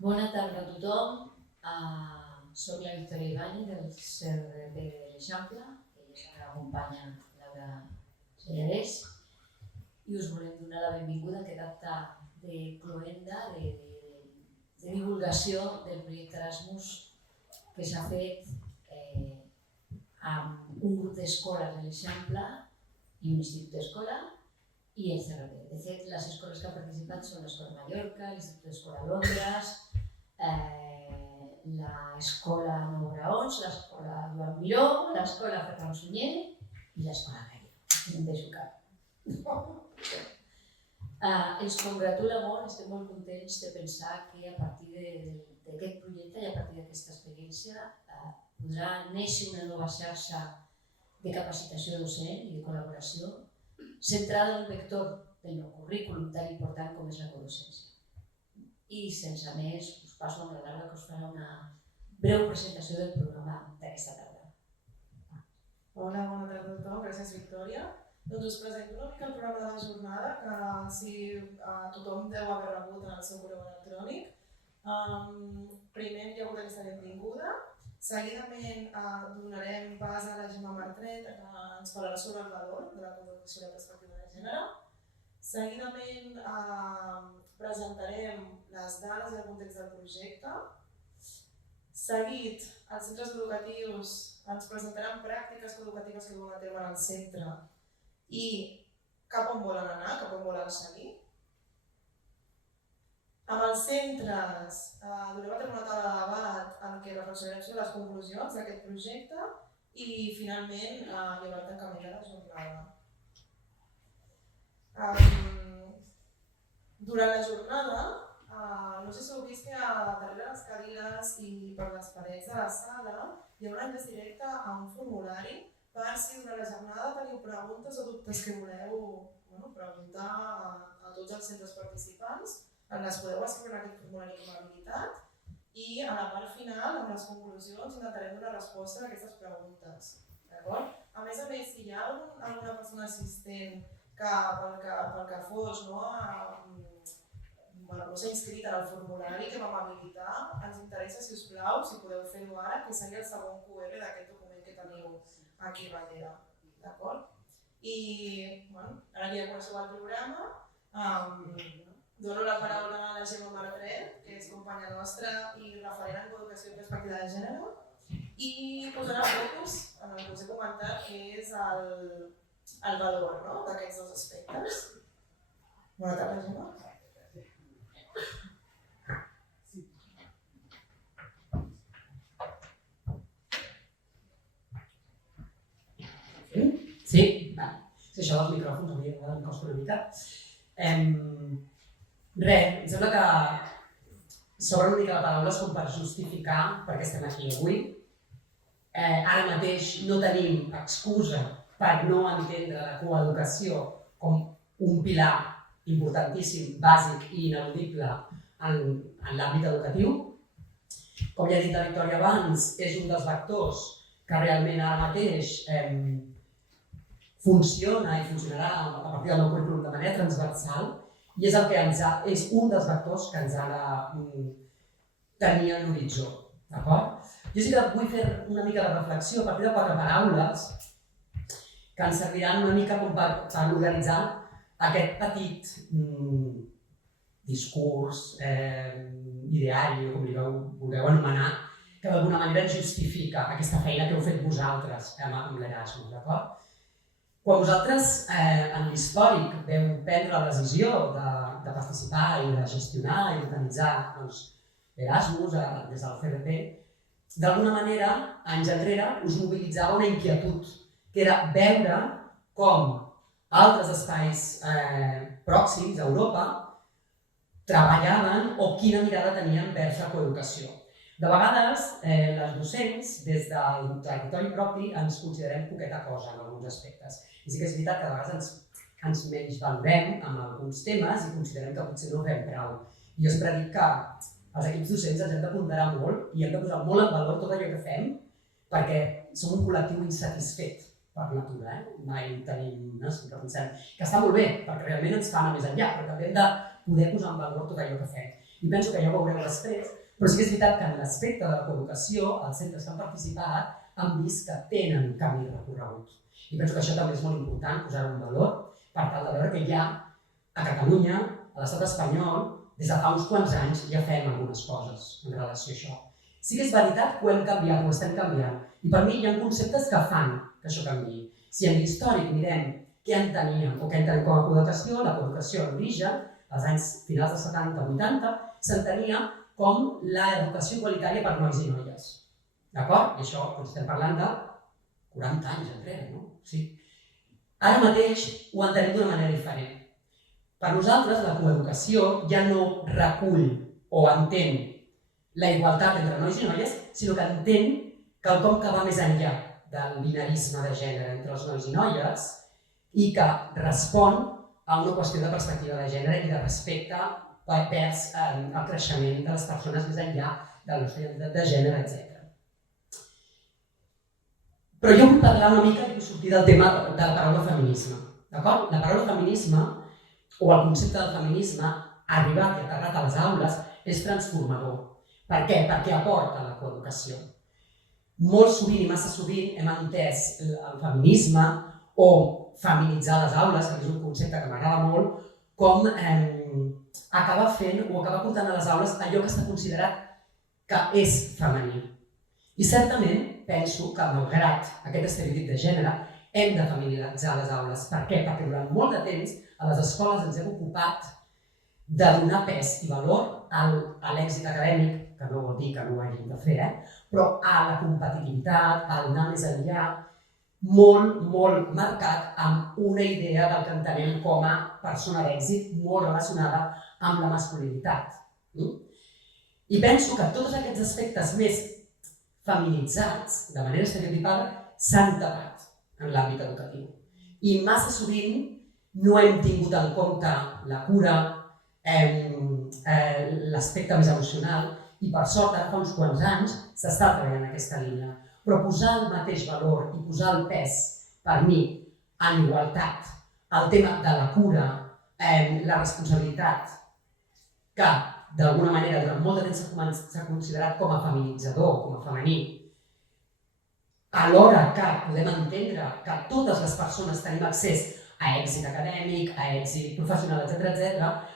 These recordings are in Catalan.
Bona tarda a tothom. Soc la Victòria Ibáñez del CRP de l'Eixample, que és la meva companya Laura Sellarès, i us volem donar la benvinguda a aquest acte de cloenda, de divulgació del projecte Erasmus que s'ha fet amb un grup d'escoles de l'Eixample i un institut d'escola i el CRP. De fet, les escoles que han participat són l'Escola Mallorca, l'Institut d'Escola Londres, l'Escola Nou Graons, l'Escola Joan Miró, l'Escola Ferran Sunyer i l'Escola Gaia. No em deixo cap. Ens congratula molt, estem molt contents de pensar que a partir d'aquest projecte i a partir d'aquesta experiència podrà néixer una nova xarxa de capacitació docent i de col·laboració centrada en un vector del nou currículum tan important com és la codocència. I sense més, us passo amb la Laura que us farà una breu presentació del programa d'aquesta tarda. Hola, bona tarda a tothom. Gràcies, Victòria. Doncs us presento una mica el programa de la jornada, que si tothom deu haver rebut en el seu correu electrònic. Primer hi ha hagut aquesta benvinguda. Seguidament donarem pas a la Gemma Martret, que ens parlarà sobre el valor de la coeducació i la perspectiva de gènere. Seguidament presentarem les dades i el context del projecte. Seguit, els centres educatius ens presentaran pràctiques educatives que duen a terme en el centre i cap on volen anar, cap on volen seguir. Amb els centres durem a terme una taula de debat en què reflexionarem sobre les conclusions d'aquest projecte i finalment hi haurà el tancament de la jornada. Durant la jornada, no sé si heu vist que darrere les cadires i per les parets de la sala hi haurà enllaç directe a un formulari per si durant la jornada teniu preguntes o dubtes que voleu preguntar a tots els centres participants. Les podeu escriure en aquest formulari com a habilitat i a la part final, amb les conclusions, intentarem donar resposta a aquestes preguntes. A més, si hi ha alguna persona assistent que pel que fos no s'ha inscrit en el formulari que vam habilitar, ens interessa, si us plau, si podeu fer-ho ara, que seria el segon QR d'aquest document que teniu aquí darrere. I ara ja coneixeu el programa. Dono la paraula a la Gemma Martret, que és companya nostra i referent en coeducació i perspectiva de gènere, i posarà focus en el que us he comentat, que és el valor d'aquests dos aspectes. Bona tarda, Gemma. Sí? Si això dels micròfons hauria de dar-me costa una mica. Res, em sembla que s'obre una mica la paraula com per justificar per què estem aquí avui. Ara mateix no tenim excusa per no entendre la coeducació com un pilar importantíssim, bàsic i ineludible en l'àmbit educatiu. Com ja ha dit la Victòria abans, és un dels vectors que realment ara mateix funciona i funcionarà a partir del nou currículum de manera transversal i és un dels vectors que ens ha de tenir en l'horitzó. Jo sí que vull fer una mica de reflexió a partir de 4 paraules que ens serviran una mica com per organitzar aquest petit discurs, ideari o com li vulgueu anomenar, que d'alguna manera ens justifica aquesta feina que heu fet vosaltres amb l'Erasmus. Quan vosaltres, en l'històric, veu prendre la decisió de participar i de gestionar i d'organitzar l'Erasmus des del CRP, d'alguna manera, anys enrere, us mobilitzava una inquietud, que era veure com altres espais pròxims a Europa treballaven o quina mirada tenien vers la coeducació. De vegades, les docents, des del territori propi, ens considerem poqueta cosa en alguns aspectes. I sí que és veritat que de vegades ens menysvalorem amb alguns temes i considerem que potser no fem prou. I jo sempre dic que els equips docents ens hem de ponderar molt i hem de posar molt en valor tot allò que fem perquè som un col·lectiu insatisfet per natura. Mai tenim, sempre pensem que està molt bé perquè realment ens fa anar més enllà, però també hem de poder posar en valor tot allò que fem. i penso que ja ho veureu després, però sí que és veritat que en l'aspecte de la coeducació, els centres que han participat han vist que tenen un camí recorregut. I penso que això també és molt important, posar-ho en valor, per tal de veure que ja a Catalunya, a l'estat espanyol, des de fa uns quants anys ja fem algunes coses en relació a això. Sí que és veritat que ho hem canviat, ho estem canviant, i per mi hi ha conceptes que fan que això canviï. Si en l'històric mirem què enteníem o què entenem com a coeducació, la coeducació a l'origen, als anys finals dels 70-80, s'entenia com l'educació igualitària per nois i noies. D'acord? I això estem parlant de 40 anys enrere, no? Sí. Ara mateix ho entenem d'una manera diferent. Per nosaltres, la coeducació ja no recull o entén la igualtat entre nois i noies, sinó que entén quelcom que va més enllà del binarisme de gènere entre els nois i noies i que respon a una qüestió de perspectiva de gènere i de respecte vers el creixement de les persones més enllà de la nostra identitat de gènere, etc. Però jo vull parlar una mica i vull sortir del tema de la paraula feminisme. D'acord? La paraula feminisme o el concepte del feminisme arribat i aterrat a les aules és transformador. Per què? Perquè aporta la coeducació. Molt sovint i massa sovint hem entès el feminisme o feminitzar les aules, que és un concepte que m'agrada molt, com acaba fent o acaba portant a les aules allò que està considerat que és femení. I certament penso que, malgrat aquest estereotip de gènere, hem de feminitzar les aules. Per què? Perquè durant molt de temps a les escoles ens hem ocupat de donar pes i valor a l'èxit acadèmic, que no vol dir que no ho hàgim de fer, però a la competitivitat, a anar més enllà, molt marcat amb una idea del que entenem com a persona d'èxit molt relacionada amb la masculinitat. I penso que tots aquests aspectes més feminitzats, de manera estereotipada, s'han tapat en l'àmbit educatiu. I massa sovint no hem tingut en compte la cura, l'aspecte més emocional, i per sort, ara fa uns quants anys, s'està treballant en aquesta línia. Però posar el mateix valor i posar el pes, per mi, en igualtat, el tema de la cura, la responsabilitat, que d'alguna manera durant molt de temps s'ha considerat com a feminitzador, com a femení, alhora que podem entendre que totes les persones tenim accés a èxit acadèmic, a èxit professional, etc.,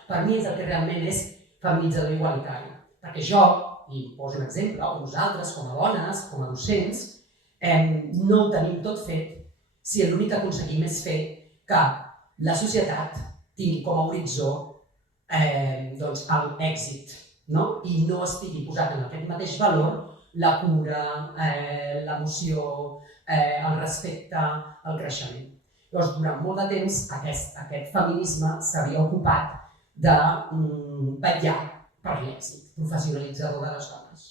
per mi és el que realment és feminitzador i igualitari. Perquè jo, i poso un exemple, o nosaltres com a dones, com a docents, no ho tenim tot fet si l'únic que aconseguim és fer que la societat tingui com a horitzó l'èxit, i no estigui posat en aquest mateix valor la cura, l'emoció, el respecte, el creixement. Llavors, durant molt de temps, aquest feminisme s'havia ocupat de vetllar per l'èxit professionalitzador de les dones.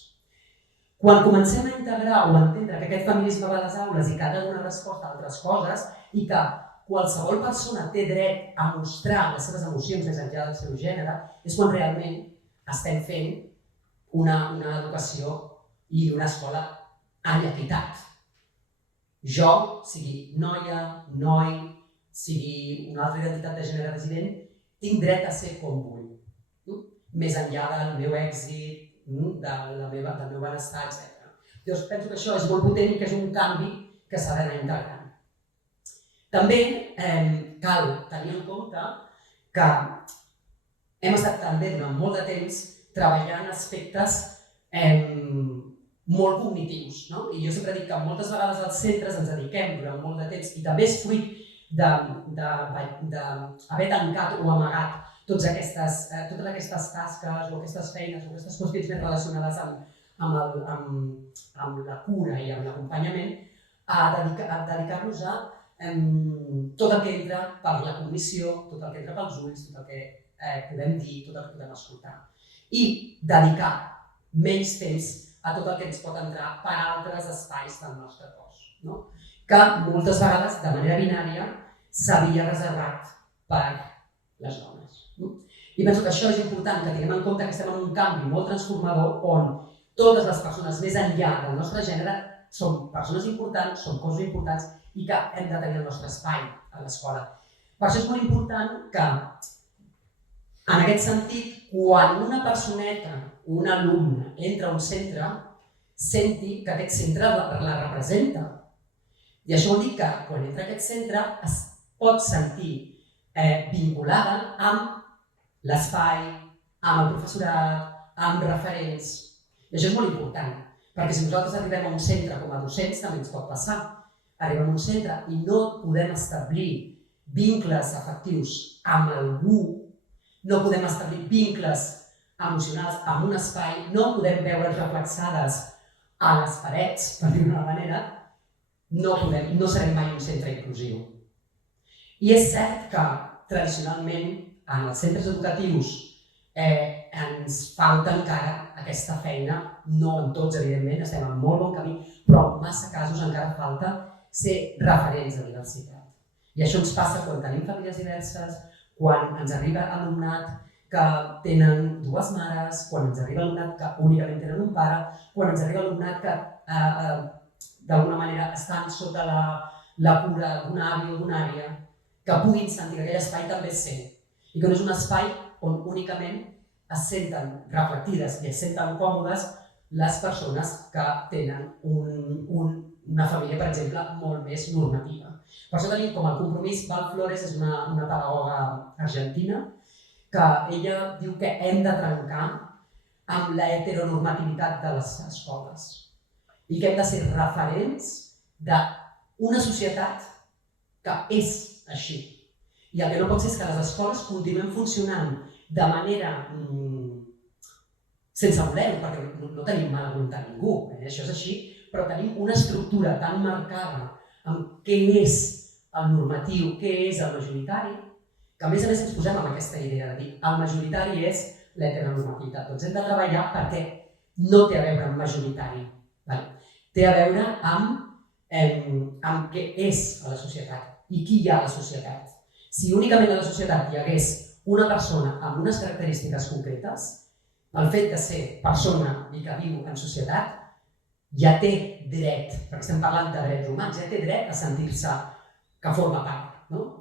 Quan comencem a integrar o a entendre que aquest feminisme va a les aules i que ha de donar resposta a altres coses i que qualsevol persona té dret a mostrar les seves emocions més enllà del seu gènere, és quan realment estem fent una educació i una escola en equitat. Jo, sigui noia, noi, sigui una altra identitat de gènere resident, tinc dret a ser com vull, més enllà del meu èxit, del meu benestar, etc. Llavors, penso que això és molt potent i que és un canvi que s'ha d'anar integrant. També cal tenir en compte que hem estat també durant molt de temps treballant aspectes molt cognitius. I jo sempre dic que moltes vegades als centres ens dediquem durant molt de temps, i també és fruit d'haver tancat o amagat totes aquestes tasques o aquestes feines o aquestes qüestions més relacionades amb la cura i amb l'acompanyament, a dedicar-nos a tot el que entra per la cognició, tot el que entra pels ulls, tot el que podem dir, tot el que podem escoltar. I dedicar menys temps a tot el que ens pot entrar per altres espais del nostre cos, que moltes vegades, de manera binària, s'havia reservat per les dones. I penso que això és important, que tinguem en compte que estem en un canvi molt transformador on totes les persones més enllà del nostre gènere som persones importants, som cossos importants i que hem de tenir el nostre espai a l'escola. Per això és molt important que, en aquest sentit, quan una personeta, un alumne, entra a un centre, senti que aquest centre la representa. I això vol dir que quan entra a aquest centre es pot sentir vinculada amb l'espai, amb el professorat, amb referents. I això és molt important, perquè si nosaltres arribem a un centre com a docents també ens pot passar. Arribem a un centre i no podem establir vincles afectius amb algú, no podem establir vincles emocionals amb un espai, no podem veure's reflexades a les parets, per dir-ho d'una manera, no serem mai un centre inclusiu. I és cert que tradicionalment en els centres educatius ens falta encara aquesta feina, no en tots evidentment, estem en molt bon camí, però en massa casos encara falta ser referents de diversitat. I això ens passa quan tenim famílies diverses, quan ens arriba alumnat que tenen dues mares, quan ens arriba alumnat que únicament tenen un pare, quan ens arriba alumnat que d'alguna manera estan sota la cura d'un avi o d'una àvia, que puguin sentir que aquell espai també és seu i que no és un espai on únicament es senten reflectides i es senten còmodes les persones que tenen una família, per exemple, molt més normativa. Per això tenim com el compromís, Val Flores és una pedagoga argentina, que ella diu que hem de trencar amb la heteronormativitat de les escoles i que hem de ser referents d'una societat que és així. I el que no pot ser és que les escoles continuem funcionant de manera sense voler-ho, perquè no tenim mala voluntat ningú, això és així, però tenim una estructura tan marcada amb què és el normatiu, què és el majoritari, que a més ens posem amb aquesta idea de dir el majoritari és l'heteronormativitat. Doncs hem de treballar perquè no té a veure amb majoritari, té a veure amb què és a la societat i qui hi ha a la societat. Si únicament a la societat hi hagués una persona amb unes característiques concretes, el fet de ser persona i que viu en societat ja té dret, perquè estem parlant de drets humans, ja té dret a sentir-se que forma part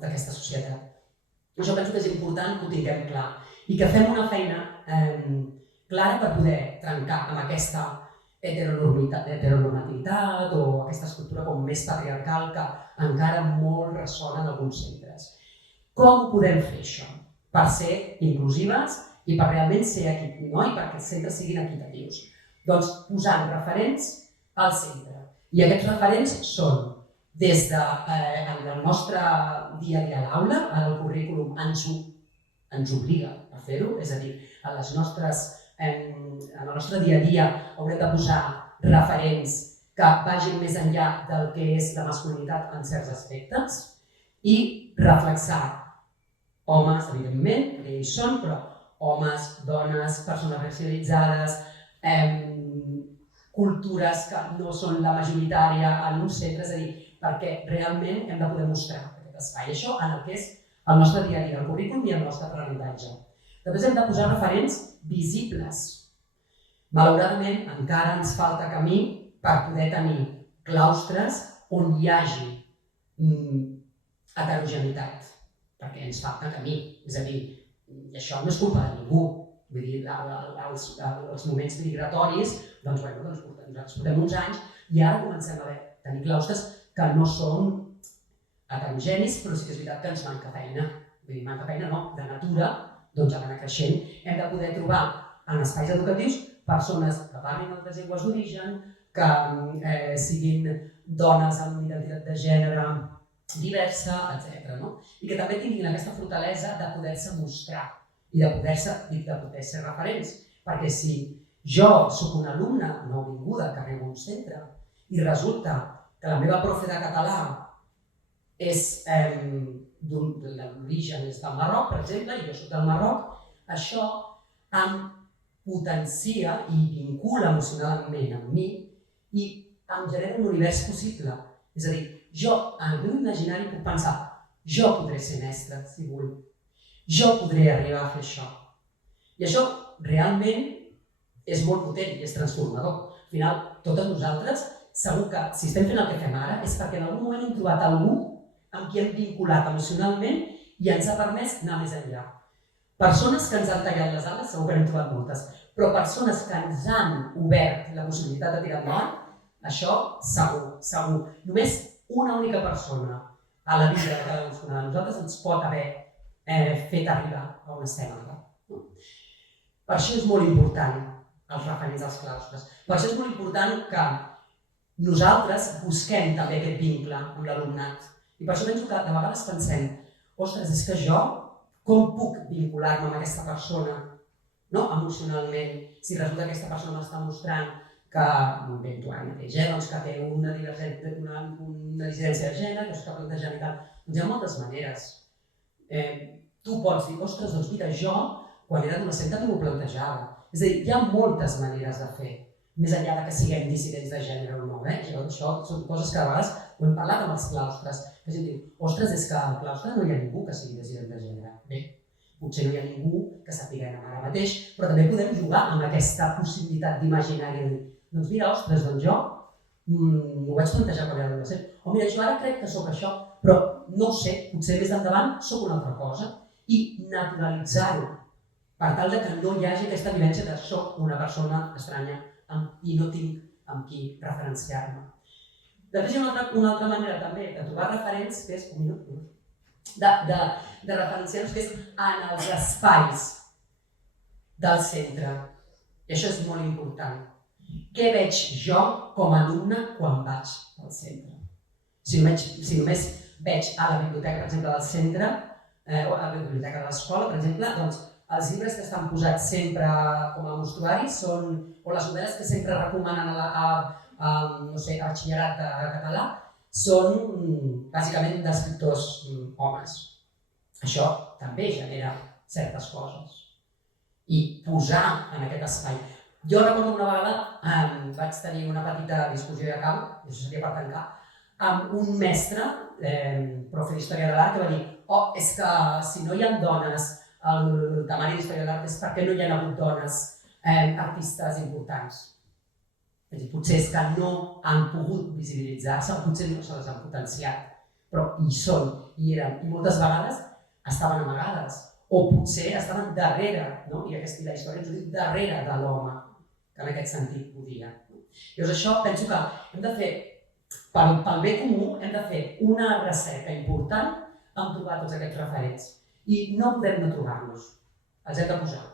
d'aquesta societat. Això penso que és important que ho tinguem clar i que fem una feina clara per poder trencar amb aquesta heteronormativitat o aquesta estructura com més patriarcal que encara molt ressona en alguns centres. Com podem fer això? Per ser inclusives i per realment ser equitatius i perquè els centres siguin equitatius. Doncs posant referents al centre. I aquests referents són des del nostre dia a dia a l'aula, el currículum ens obliga a fer-ho, és a dir, en el nostre dia a dia haurem de posar referents que vagin més enllà del que és la masculinitat en certs aspectes i reflexar homes, evidentment, que ells són, però homes, dones, persones racialitzades, cultures que no són la majoritària en un centre, és a dir, perquè realment hem de poder mostrar aquest espai. Això en el que és el nostre dia a dia, el currículum i el nostre aprenentatge. Després hem de posar referents visibles. Malauradament, encara ens falta camí per poder tenir claustres on hi hagi heterogeneïtat, perquè ens falta camí. És a dir, això no és culpa de ningú. Vull dir, els moments migratoris, doncs nosaltres portem uns anys i ara comencem a tenir claustres que no són heterogenis, però sí que és veritat que ens manca feina. Vull dir, manca feina no, de natura, doncs ha d'anar creixent. Hem de poder trobar en espais educatius persones que parlin altres llengües d'origen, que siguin dones amb identitat de gènere diversa, etc. I que també tinguin aquesta fortalesa de poder-se mostrar i de poder ser referents. Perquè si jo soc una alumna nouvinguda que arribo a un centre i resulta que la meva profe de català és l'origen és del Marroc, per exemple, i jo soc del Marroc, això em potencia i vincula emocionalment amb mi i em genera un univers possible. És a dir, jo, en el meu imaginari puc pensar, jo podré ser mestra, si vull. Jo podré arribar a fer això. I això realment és molt potent i és transformador. Al final, totes nosaltres, segur que si estem fent el que fem ara és perquè en algun moment hem trobat algú amb qui hem vinculat emocionalment i ens ha permès anar més enllà. Persones que ens han tallat les ales, segur que n'hem trobat moltes, però persones que ens han obert la possibilitat de tirar endavant, això segur, segur. Només una única persona a la vida de cadascuna de nosaltres ens pot haver fet arribar a on estem ara. Per això és molt important els referents als claustres. Per això és molt important que nosaltres busquem també aquest vincle amb l'alumnat. I per això penso que de vegades pensem, ostres, és que jo com puc vincular-me amb aquesta persona emocionalment, si resulta que aquesta persona m'està mostrant que, m'invento ara mateix, doncs que té una dissidència de gènere, que és que plantejant i tal. Doncs hi ha moltes maneres. Tu pots dir, ostres, doncs mira, jo quan era adolescent també m'ho plantejava. És a dir, hi ha moltes maneres de fer, més enllà de que siguem dissidents de gènere o no. Això són coses que a vegades ho hem parlat amb els claustres. La gent diu, ostres, és que al claustre no hi ha ningú que sigui dissident de gènere. Bé, potser no hi ha ningú que sapiguem ara mateix, però també podem jugar amb aquesta possibilitat d'imaginari de dir, doncs mira, ostres, doncs jo m'ho vaig plantejar quan era adolescent. O mira, jo ara crec que sóc això, però no ho sé, potser més endavant sóc una altra cosa. I naturalitzar-ho, per tal que no hi hagi aquesta vivència de soc una persona estranya i no tinc amb qui referenciar-me. Després hi ha una altra manera també de trobar referents, que és de referenciar-nos, que és en els espais del centre. I això és molt important. Què veig jo com a alumne quan vaig al centre? Si només veig a la biblioteca, per exemple, del centre, o a la biblioteca de l'escola, per exemple, doncs els llibres que estan posats sempre com a mostruari són, o les novel·les que sempre recomanen a batxillerat de català, són bàsicament d'escriptors homes. Això també genera certes coses. I posar en aquest espai. Jo recordo una vegada, vaig tenir una petita discussió i acabo, i això seria per tancar, amb un mestre, profe d'Història de l'Art, que va dir és que si no hi ha dones al temari d'Història de l'Art és perquè no hi ha hagut dones artistes importants. És a dir, potser és que no han pogut visibilitzar-se, potser no se les han potenciat, però hi són, hi eren, i moltes vegades estaven amagades, o potser estaven darrere, i la història ens ho diu, darrere de l'home, que en aquest sentit podia. Llavors això penso que hem de fer, pel bé comú, hem de fer una recerca important en trobar tots aquests referents. I no podem no trobar-los, els hem de posar.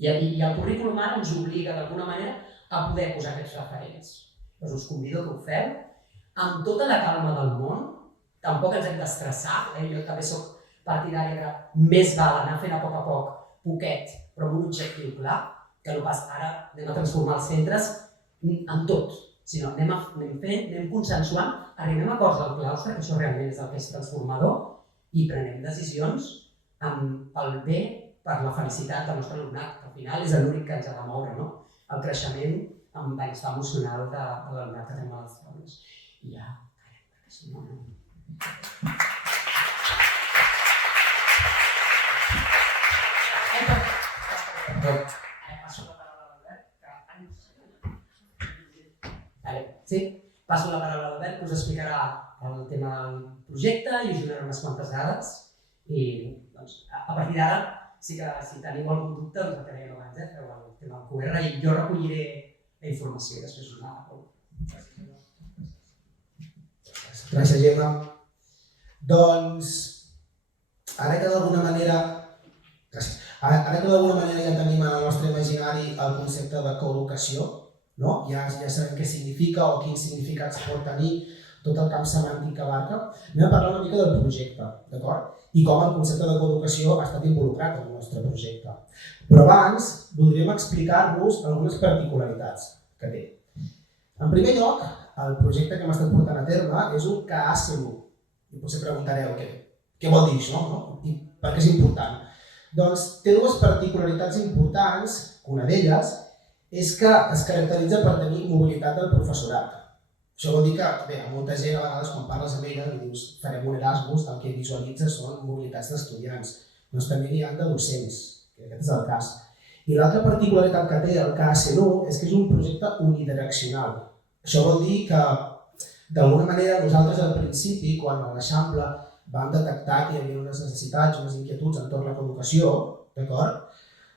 I el currículum ara ens obliga d'alguna manera a poder posar aquests referents. Llavors us convido que ho feu amb tota la calma del món, tampoc ens hem d'estressar, jo també soc partidària que més val anar fent a poc, poquet, però amb un objectiu clar, que no pas ara anem a transformar els centres en tot, sinó anem fent, anem consensuant, arribem a acords del claustre, que això realment és el que és transformador, i prenem decisions pel bé, per la felicitat del nostre alumnat, que al final és l'únic que ens ha de moure, el creixement amb benestar emocional de l'alumnat que tenim a les aules. I ja, perquè si no... Passo la paraula a l'Albert, Sí, passo la paraula a l'Albert, que us explicarà el tema del projecte i us donarà unes quantes dades. I a partir d'ara, sí que si teniu algun dubte, doncs el que dèiem abans, feu el tema del QR i jo recolliré la informació i després us la... Gràcies, Gemma. Doncs, ara que d'alguna manera ja tenim en el nostre imaginari el concepte de coeducació, ja sabem què significa o quins significats pot tenir tot el camp semàntic que abarca, anem a parlar una mica del projecte, d'acord? I com el concepte de coeducació ha estat involucrat en el nostre projecte. Però abans voldríem explicar-vos algunes particularitats que té. En primer lloc, el projecte que hem estat portant a terme és un KA-C1. I potser preguntareu què vol dir això, i per què és important. Doncs té dues particularitats importants, una d'elles és que es caracteritza per tenir mobilitat del professorat. Això vol dir que, a molta gent a vegades quan parles amb ella i dius farem un Erasmus, el que visualitzes són mobilitats d'estudiants. Doncs també n'hi ha de docents, que aquest és el cas. I l'altra particularitat que té el KA-C1 és que és un projecte unidireccional. Això vol dir que, d'alguna manera, nosaltres al principi, quan a l'Eixample vam detectar que hi havia unes necessitats, unes inquietuds entorn la coeducació, d'acord?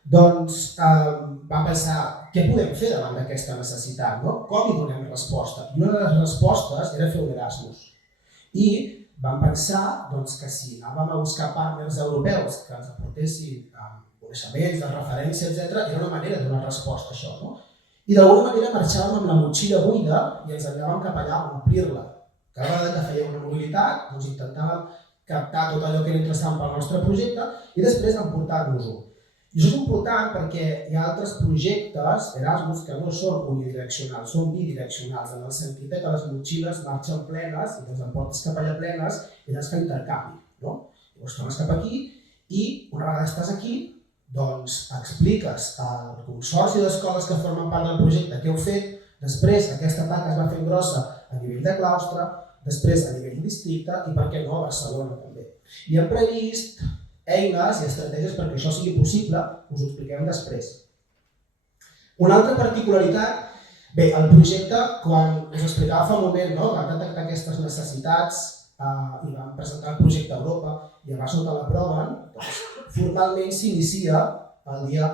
Doncs vam pensar què podem fer davant d'aquesta necessitat, no? Com hi donem resposta? I una de les respostes era fer un Erasmus. I vam pensar doncs, que si anàvem a buscar partners europeus que ens aportessin coneixements, de referència, etc., era una manera de donar resposta a això. No? I d'alguna manera marxàvem amb la motxilla buida i ens anàvem cap allà a omplir-la. Cada vegada que fèiem una mobilitat, doncs intentàvem captar tot allò que era interessant pel nostre projecte i després emportar-nos-ho. I això és important perquè hi ha altres projectes Erasmus que no són unidireccionals, són bidireccionals, en el sentit que les motxilles marxen plenes i les emportes cap allà plenes i les fa intercanvi. No? Llavors tornes cap aquí i una vegada estàs aquí, doncs expliques al consorci d'escoles que formen part del projecte què heu fet, després aquesta taca es va fent grossa a nivell de claustre, després a nivell de districte i per què no a Barcelona també. I hem previst eines i estratègies perquè això sigui possible, us ho expliquem després. Una altra particularitat, bé, el projecte, quan us explicava fa un moment, no, vam detectar aquestes necessitats i vam presentar el projecte a Europa i a Barcelona l'aproven, doncs, formalment s'inicia el dia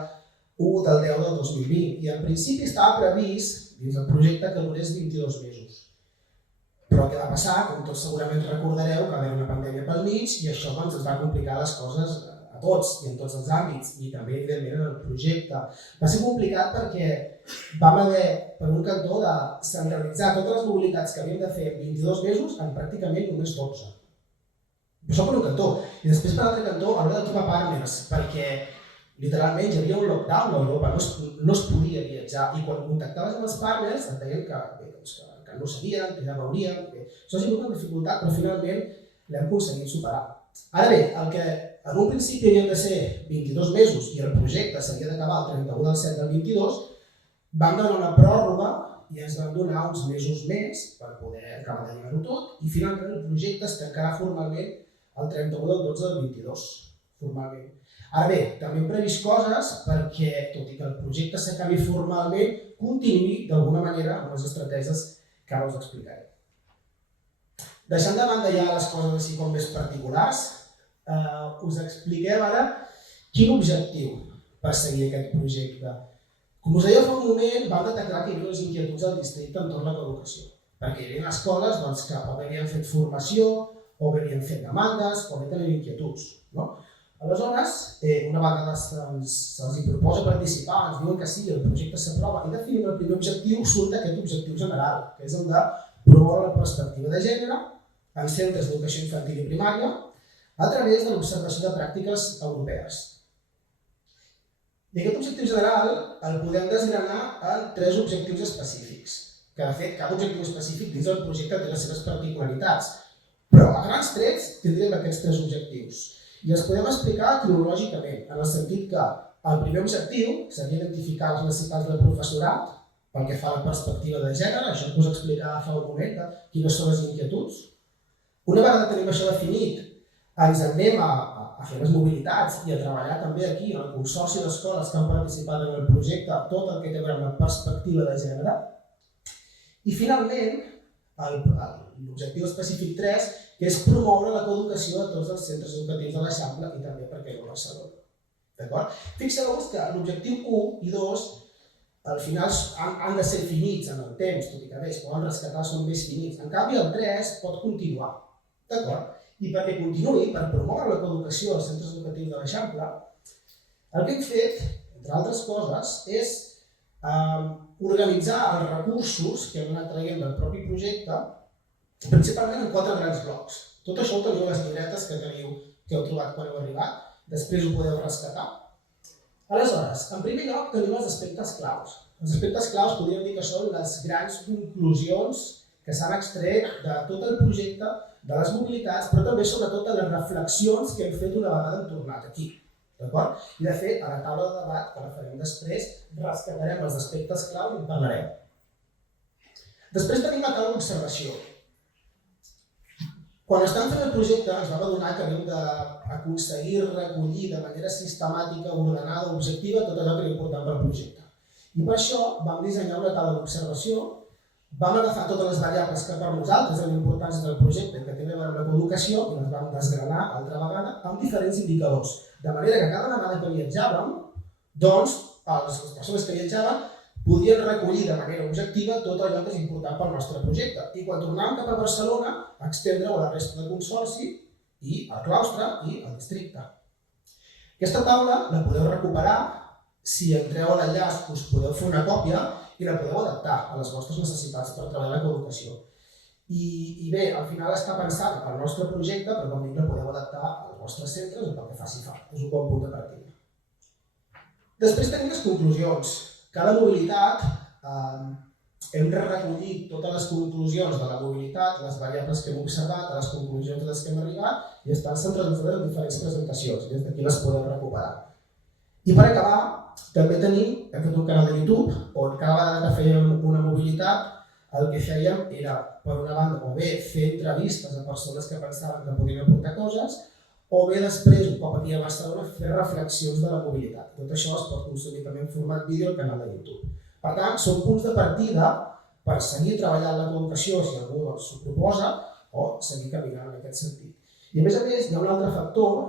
1 del 10 del 2020 i en principi estava previst dins el projecte que durés 22 mesos. Però què va passar? Com tots segurament recordareu, que va haver una pandèmia pel mig i això doncs, ens va complicar les coses a tots i en tots els àmbits i també evidentment en el projecte. Va ser complicat perquè vam haver, per un cantó, de centralitzar totes les mobilitats que havíem de fer en 22 mesos en pràcticament només 12. Això per un cantó. I després per l'altre cantó haurà de trobar partners perquè literalment hi havia un lockdown a Europa, no es podia viatjar i quan contactaves amb els partners et deien que no sabien, que ja veurien. Això ha sigut una dificultat, però finalment l'hem aconseguit superar. Ara bé, el que en un principi havien de ser 22 mesos i el projecte s'havia d'acabar el 31 del 7 del 22, vam donar una pròrroga i ens van donar uns mesos més per poder acabar de lligar-ho tot i finalment el projecte es tancarà formalment el 31 del 12 del 22, formalment. Ara bé, també hem previst coses perquè, tot i que el projecte s'acabi formalment, continuï d'alguna manera amb les estratègies que ara us explicaré. Deixant de banda ja les coses així com més particulars, us expliquem ara quin objectiu perseguia aquest projecte. Com us deia fa un moment, vam detectar que hi havia les inquietuds del districte entorn a l'educació, perquè hi havia escoles que o bé havien fet formació, o bé havien fet demandes, o bé tenien inquietuds. Aleshores, una vegada se'ls proposa participar, ens diuen que sí, el projecte s'aprova i definim el primer objectiu, surt aquest objectiu general, que és el de promoure la perspectiva de gènere en centres d'educació infantil i primària a través de l'observació de pràctiques europees. I aquest objectiu general el podem desgranar en 3 objectius específics, que de fet cada objectiu específic dins del projecte té les seves particularitats, però a grans trets tindrem aquests 3 objectius. I els podem explicar cronològicament, en el sentit que el primer objectiu seria identificar les necessitats del professorat pel que fa a la perspectiva de gènere, això que us explicava fa un moment, quines són les inquietuds. Una vegada tenim això definit, ens anem a fer les mobilitats i a treballar també aquí en el consorci d'escoles que han participat en el projecte tot el que té a veure amb la perspectiva de gènere. I finalment, l'objectiu específic 3, que és promoure la coeducació a tots els centres educatius de l'Eixample i també, per què no, a Barcelona. D'acord? Fixeu-vos que l'objectiu 1 i 2 al final han de ser finits en el temps, tot i que bé, es poden rescatar, són més finits. En canvi, el 3 pot continuar. D'acord? I perquè continuï, per promoure la coeducació als centres educatius de l'Eixample, el que hem fet, entre altres coses, és organitzar els recursos que hem anat traient del propi projecte principalment en 4 grans blocs. Tot això ho teniu a les llibretes que heu trobat quan heu arribat, després ho podeu rescatar. Aleshores, en primer lloc tenim els aspectes claus. Els aspectes claus podríem dir que són les grans conclusions que s'han extret de tot el projecte, de les mobilitats, però també sobretot de les reflexions que hem fet una vegada hem tornat aquí. D'acord? I de fet, a la taula de debat, que la farem després, rescatarem els aspectes clau i en parlarem. Després tenim la taula d'observació. Quan estàvem fent el projecte ens vam adonar que havíem d'aconseguir recollir de manera sistemàtica, ordenada, objectiva, tot allò que era important per al projecte. I per això vam dissenyar una taula d'observació, vam agafar totes les variables que per nosaltres eren importants del projecte que tenen a veure amb la coeducació i les vam desgranar altra vegada amb diferents indicadors. De manera que cada vegada que viatjàvem, doncs, les persones que viatjaven podien recollir de manera objectiva tot allò que és important pel nostre projecte. I quan tornàvem cap a Barcelona, extendre-ho a la resta de consorci i al claustre i al districte. Aquesta taula la podeu recuperar, si entreu a l'enllaç us podeu fer una còpia i la podeu adaptar a les vostres necessitats per treballar la coeducació. I bé, al final està pensat pel nostre projecte, però com dic, la podeu adaptar als vostres centres o pel que faci falta. És un bon punt de partida. Després tenim les conclusions. Cada mobilitat, hem recollit totes les conclusions de la mobilitat, les variables que hem observat, les conclusions a les que hem arribat i estan centralitzades en diferents presentacions. Des d'aquí les podeu recuperar. I per acabar, també hem fet un canal de YouTube on cada vegada que fèiem una mobilitat el que fèiem era, per una banda, o bé fer entrevistes a persones que pensaven que podien aportar coses, o bé després, un cop aquí a Barcelona, fer reflexions de la mobilitat. Tot això es pot consumir també en format vídeo al canal de YouTube. Per tant, són punts de partida per seguir treballant la coeducació, si algú s'ho proposa, o seguir caminant en aquest sentit. I a més, hi ha un altre factor,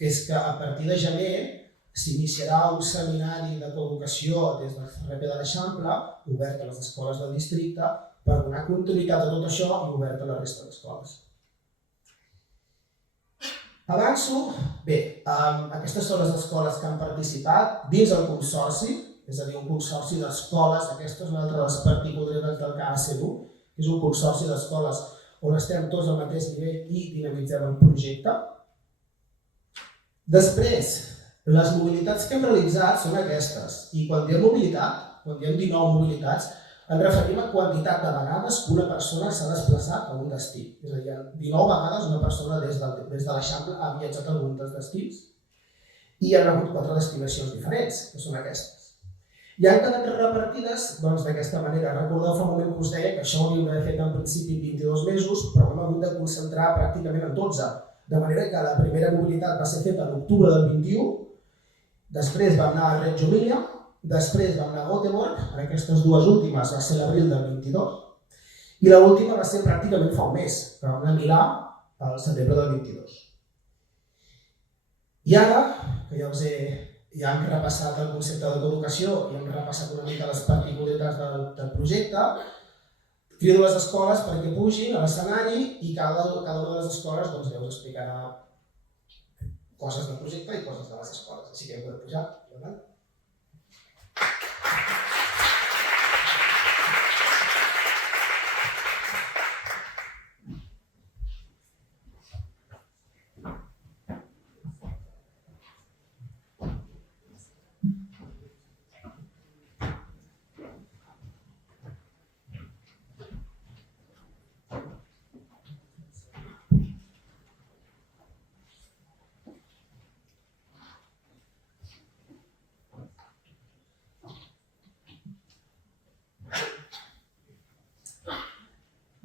que és que a partir de gener s'iniciarà un seminari de coeducació des del CRP de l'Eixample, obert a les escoles del districte, per donar continuïtat a tot això i obert a la resta d'escoles. Avanço. Bé, aquestes són les escoles que han participat dins el consorci, és a dir, un consorci d'escoles. Aquesta és una altra de les particularitats del KACEDU, que és un consorci d'escoles on estem tots al mateix nivell i dinamitzem el projecte. Després, les mobilitats que hem realitzat són aquestes, i quan diem mobilitat, quan diem 19 mobilitats, ens referim a quantitat de vegades que una persona s'ha desplaçat a un destí. És a dir, 19 vegades una persona des de l'Eixample ha viatjat a algun dels destins i hi ha hagut 4 destinacions diferents, que són aquestes. I han quedat repartides d'aquesta manera. Recordeu fa un moment que us deia que això ho havíem d'haver fet en principi 22 mesos, però hem hagut de concentrar pràcticament en 12, de manera que la primera mobilitat va ser feta a l'octubre del 21, després vam anar a Reggio Emilia, després vam anar a Göteborg, en aquestes dues últimes va ser l'abril del 22, i l'última va ser pràcticament fa un mes, que vam anar a Milà al setembre del 22. I ara, que ja hem repassat el concepte de coeducació i hem repassat una mica les particularitats del projecte, crido les escoles perquè pugin a l'escenari i cada una de les escoles us explicarà coses del projecte i coses de les escoles. Així que ja podeu pujar.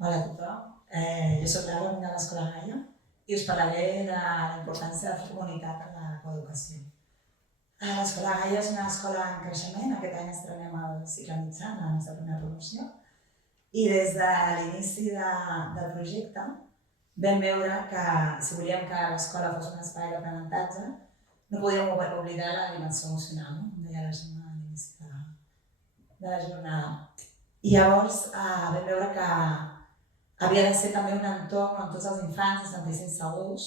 Hola a tothom, jo soc Laura, vinc de l'Escola Gaia i us parlaré de la importància de fer comunitat en la coeducació. L'Escola Gaia és una escola en creixement, aquest any estrenem el cicle mitjà, la nostra primera promoció, i des de l'inici del projecte vam veure que si volíem que l'escola fos un espai d'aprenentatge no podíem oblidar la dimensió emocional, com deia la Gemma a l'inici de la jornada. I llavors vam veure que havia de ser també un entorn on tots els infants es sentissin segurs,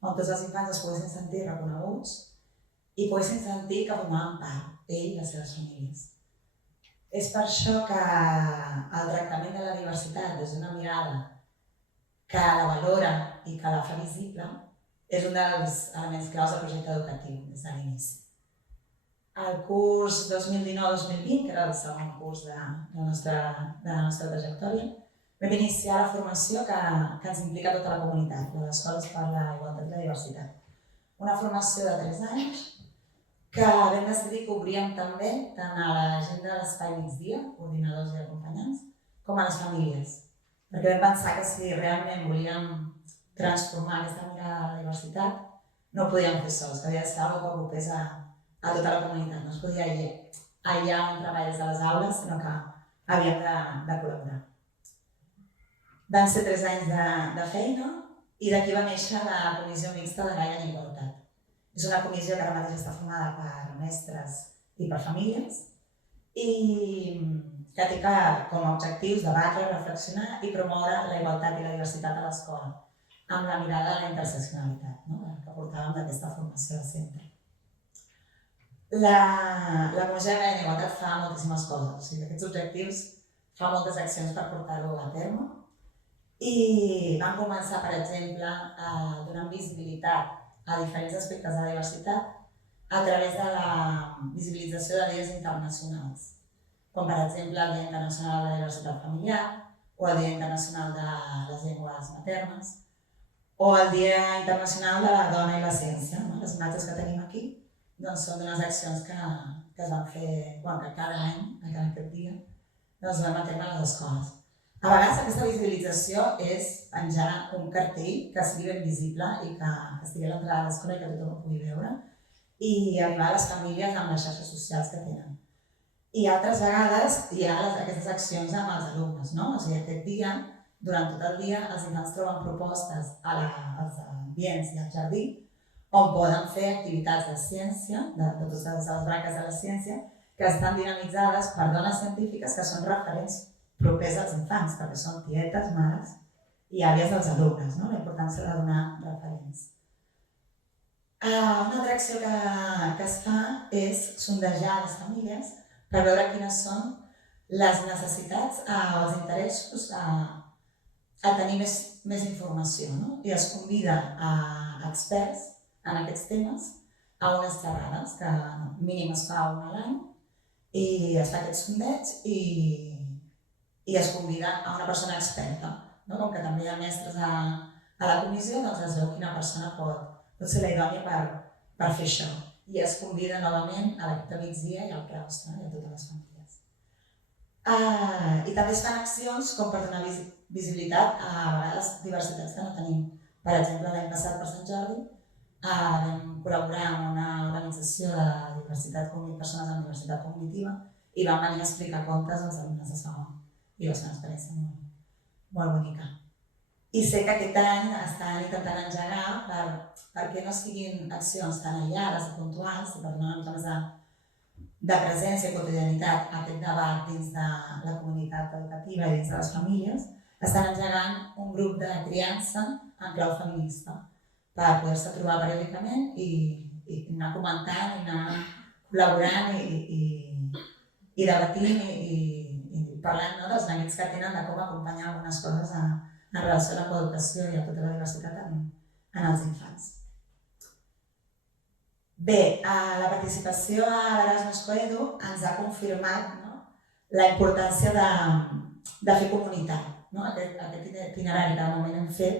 on tots els infants es poguessin sentir reconeguts i poguessin sentir que formaven part, ell i les seves famílies. És per això que el tractament de la diversitat des d'una mirada que la valora i que la fa visible és un dels elements claus del projecte educatiu des de l'inici. El curs 2019-2020, que era el segon curs de la nostra trajectòria, vam iniciar la formació que ens implica tota la comunitat, l'Escoles per la Igualtat i la Diversitat. Una formació de 3 anys que vam decidir que obríem també tant a la gent de l'espai migdia, coordinadors i acompanyants, com a les famílies. Perquè vam pensar que si realment volíem transformar aquesta mirada de la diversitat, no ho podíem fer sols, que havia de ser una cosa que agrupés a tota la comunitat. No es podia aïllar un treball des de les aules, sinó que havíem de col·laborar. Van ser 3 anys de feina i d'aquí va néixer la Comissió Mixta de Gaia en Igualtat. És una comissió que ara mateix està formada per mestres i per famílies i que té com a objectius debatre, reflexionar i promoure la igualtat i la diversitat a l'escola, amb la mirada de la interseccionalitat, que portàvem d'aquesta formació de centre. La Comissió de Igualtat fa moltíssimes coses, o sigui, aquests objectius fa moltes accions per portar-ho a terme i van començar, per exemple, donant visibilitat a diferents aspectes de la diversitat a través de la visibilització de dies internacionals, com per exemple el Dia Internacional de la Diversitat Familiar o el Dia Internacional de les Llengües Maternes o el Dia Internacional de la Dona i la Ciència. Les imatges que tenim aquí són d'unes accions que es van fer que cada any, a aquest dia, es van a terme a les escoles. A vegades aquesta visibilització és engegar un cartell que sigui ben visible i que estigui a l'entrada de l'escola i que tothom ho pugui veure i arribar a les famílies amb les xarxes socials que tenen. I altres vegades hi ha aquestes accions amb els alumnes, O sigui, aquest dia, durant tot el dia, els infants troben propostes als ambients i al jardí on poden fer activitats de ciència, de totes les branques de la ciència, que estan dinamitzades per dones científiques que són referents propers als infants, perquè són tietes, mares i àvies dels alumnes, la importància de donar referents. Una altra acció que es fa és sondejar les famílies per veure quines són les necessitats o els interessos a tenir més informació, i es convida a experts en aquests temes a unes xerrades que mínim es fa una a l'any i es fa aquest sondeig i es convida a una persona experta. Com que també hi ha mestres a la comissió, doncs es veu quina persona pot ser la idònia per fer això. I es convida novament a l'equip de migdia i al claustre i a totes les famílies. I també es fan accions com per donar visibilitat a vegades diversitats que no tenim. Per exemple, l'any passat per Sant Jordi vam col·laborar amb una organització de diversitat, persones amb diversitat cognitiva i vam venir a explicar contes als alumnes de segon. I va ser una experiència molt bonica. I sé que aquest any estan intentant engegar perquè no siguin accions tan aïllades i puntuals i per donar una mica més de presència i quotidianitat a aquest debat dins de la comunitat educativa i dins de les famílies, estan engegant un grup de criança en clau feminista per poder-se trobar periòdicament i anar comentant i anar col·laborant i debatint i parlant dels neguits que tenen de com acompanyar algunes coses en relació a la coeducació i a tota la diversitat en els infants. Bé, la participació a l'Erasmus Coedu ens ha confirmat la importància de fer comunitat. Aquest itinerari que de moment hem fet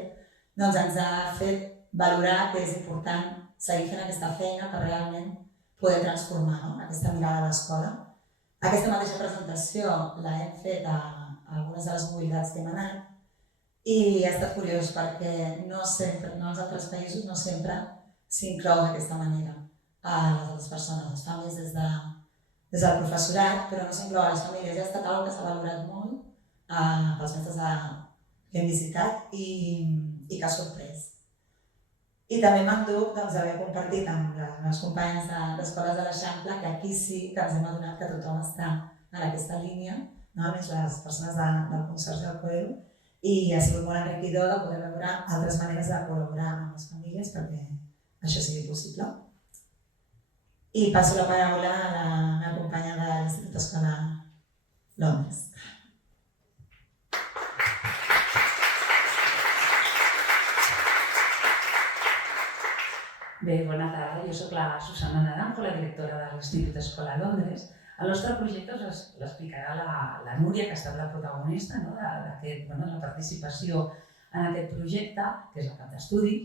ens ha fet valorar que és important seguir fent aquesta feina per realment poder transformar aquesta mirada a l'escola. Aquesta mateixa presentació l'hem fet a algunes de les mobilitats que hem anat i ha estat curiós perquè no als altres països no sempre s'inclou d'aquesta manera a les altres persones. Es fa més des del professorat, però no s'inclou a les famílies. Ha estat una cosa que s'ha valorat molt pels mestres que hem visitat i que ha sorprès. I també m'enduc haver compartit amb les meves companyes d'escoles de l'Eixample que aquí sí que ens hem adonat que tothom està en aquesta línia, a més les persones del Consorci del Coedu, i ha sigut molt enriquidor de poder veure altres maneres de col·laborar amb les famílies perquè això sigui possible. I passo la paraula a la meva companya de l'Institut Escolar Londres. Bé, bona tarda. Jo soc la Susana Naranjo, la directora de l'Institut Escolar Londres. El nostre projecte us l'explicarà la Núria, que ha estat la protagonista de la participació en aquest projecte, que és el cap d'estudi,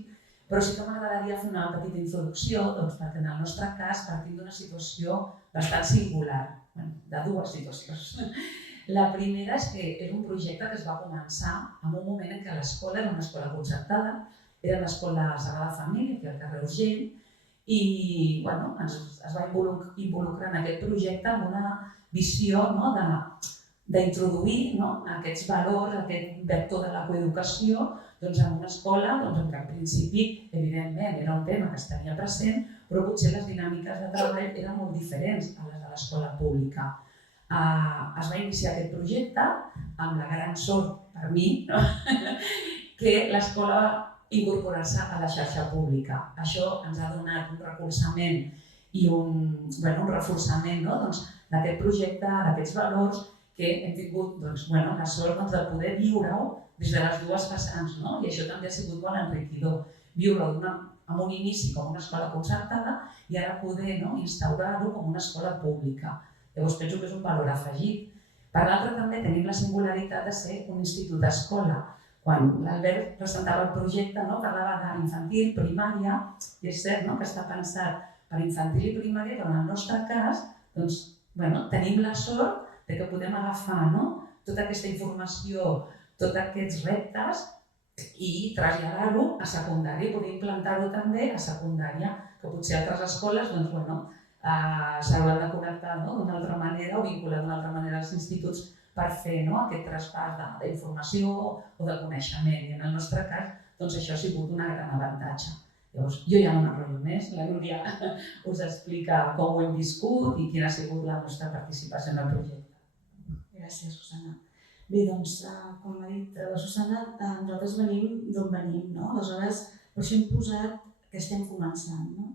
però sí que m'agradaria fer una petita introducció perquè en el nostre cas partim d'una situació bastant singular, de dues situacions. La primera és que és un projecte que es va començar en un moment en què l'escola era una escola concertada, era l'escola Sagrada Família, que al carrer Urgell, i es va involucrar en aquest projecte amb una visió d'introduir aquests valors, aquest vector de la coeducació doncs, en una escola en què al principi, evidentment, era un tema que es tenia present, però potser les dinàmiques de treball eren molt diferents a les de l'escola pública. Es va iniciar aquest projecte amb la gran sort, per mi, no? que l'escola va incorporar-se a la xarxa pública. Això ens ha donat un recolzament i un reforçament d'aquest projecte, d'aquests valors, que hem tingut la sort de poder viure-ho des de les dues vessants, no? I això també ha sigut molt enriquidor. Viure-ho amb un inici com una escola concertada i ara poder instaurar-ho com una escola pública. Llavors penso que és un valor afegit. Per l'altra també tenim la singularitat de ser un institut-escola. Quan l'Albert presentava el projecte parlava d'infantil, primària, i és cert que està pensat per infantil i primària, però en el nostre cas tenim la sort que podem agafar tota aquesta informació, tots aquests reptes i traslladar-ho a secundària i poder implantar-ho també a secundària, que potser altres escoles s'hauran de connectar d'una altra manera o vincular d'una altra manera als instituts per fer aquest traspàs d'informació o de coneixement. I en el nostre cas això ha sigut un gran avantatge. Llavors, jo ja no m'enrotllo més, la Núria us explica com ho hem viscut i quina ha sigut la nostra participació en el projecte. Gràcies, Susana. Bé, doncs, com ha dit la Susana, nosaltres venim d'on venim, no? Aleshores, per això hem posat que estem començant, no?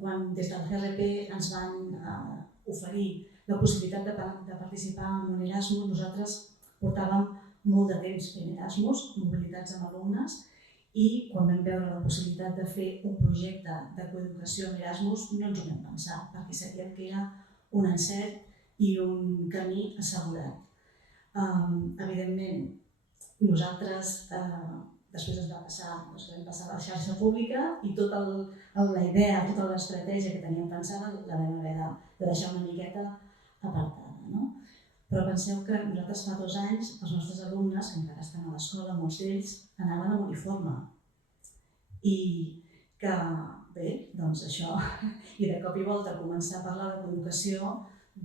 Quan des del GRP ens van oferir la possibilitat de participar en un Erasmus, nosaltres portàvem molt de temps fent Erasmus, mobilitats amb alumnes, i quan vam veure la possibilitat de fer un projecte de coeducació amb Erasmus no ens ho vam pensar, perquè sabíem que era un encert i un camí assegurat. Evidentment, nosaltres després ens vam passar a la xarxa pública i tota la idea, tota l'estratègia que teníem pensada la vam haver de deixar una miqueta apartada. Però penseu que nosaltres fa 2 anys els nostres alumnes, que encara estan a l'escola, molts d'ells, anaven amb uniforme. I que, bé, doncs això, i de cop i volta començar a parlar de coeducació ha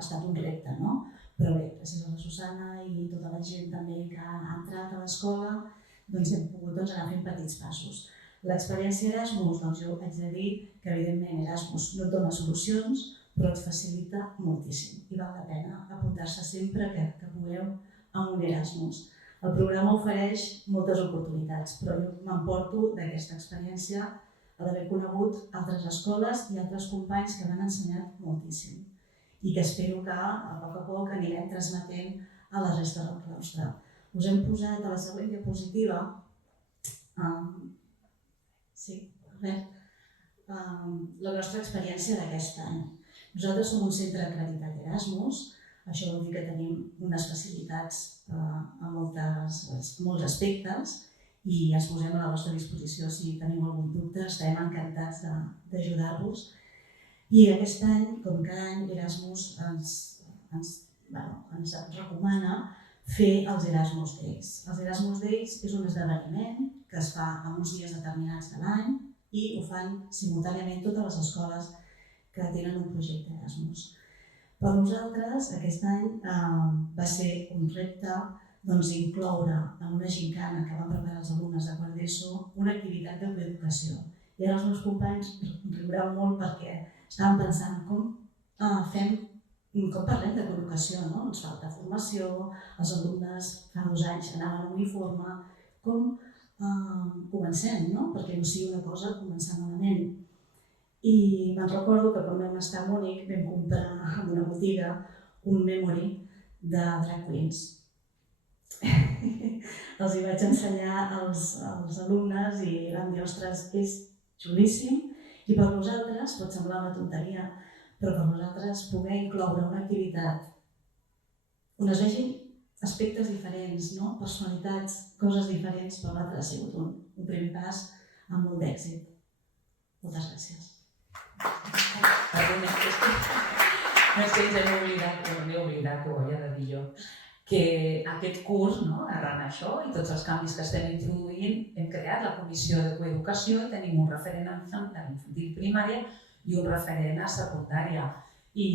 estat un repte, no? Però bé, gràcies a la Susana i tota la gent també que ha entrat a l'escola, hem pogut anar fent petits passos. L'experiència Erasmus, jo haig de dir que evidentment Erasmus no et dona solucions, però et facilita moltíssim i val la pena apuntar-se sempre que pugueu a un Erasmus. El programa ofereix moltes oportunitats, però jo m'emporto d'aquesta experiència d'haver conegut altres escoles i altres companys que m'han ensenyat moltíssim i que espero que a poc anirem transmetent a la resta del claustre. Us hem posat a la següent diapositiva la nostra experiència d'aquest any. Nosaltres som un centre acreditat Erasmus, això vol dir que tenim unes facilitats a molts aspectes i ens posem a la vostra disposició si teniu algun dubte, estarem encantats d'ajudar-vos. I aquest any, com cada any, Erasmus ens recomana fer els Erasmus Days. Els Erasmus Days és un esdeveniment que es fa en uns dies determinats de l'any i ho fan simultàniament totes les escoles que tenen un projecte Erasmus. Per nosaltres, aquest any va ser un repte incloure en una gincana que van preparar els alumnes de quart d'ESO una activitat de coeducació. I ara els meus companys riureu molt perquè estàvem pensant com parlem de coeducació, no? Ens falta formació, els alumnes fa 2 anys anaven amb uniforme, com comencem, no? Perquè no sigui una cosa començar malament. I me'n recordo que quan vam estar a Múnich vam comprar en una botiga un memory de drag queens. Els hi vaig ensenyar als alumnes i vam dir, ostres, és xulíssim i per nosaltres pot semblar una tonteria, però per nosaltres poder incloure una activitat on es vegin aspectes diferents, personalitats, coses diferents, per nosaltres ha sigut un primer pas amb molt d'èxit. Moltes gràcies. No és que ens hem oblidat, que ho havia de dir jo, que aquest curs, arran això i tots els canvis que estem introduint, hem creat la comissió de coeducació i tenim un referent d'infantil primària i un referent a secundària. I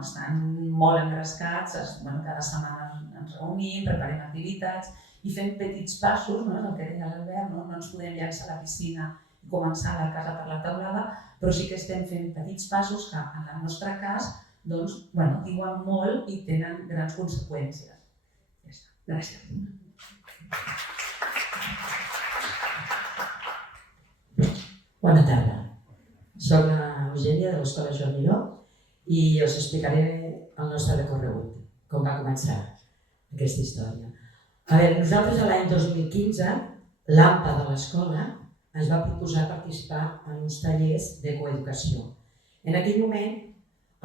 estan molt engrescats, cada setmana ens reunim, preparem activitats i fent petits passos, no? És el que deia l'Albert, no ens podem llançar a la piscina i començar la casa per la teulada, però sí que estem fent petits passos que, en el nostre cas, doncs, diuen molt i tenen grans conseqüències. Ja està. Gràcies. Bona tarda. Soc l'Eugènia de l'Escola Joan Miró i us explicaré el nostre recorregut, com va començar aquesta història. A veure, nosaltres l'any 2015, l'AMPA de l'escola ens va proposar participar en uns tallers de coeducació. En aquell moment,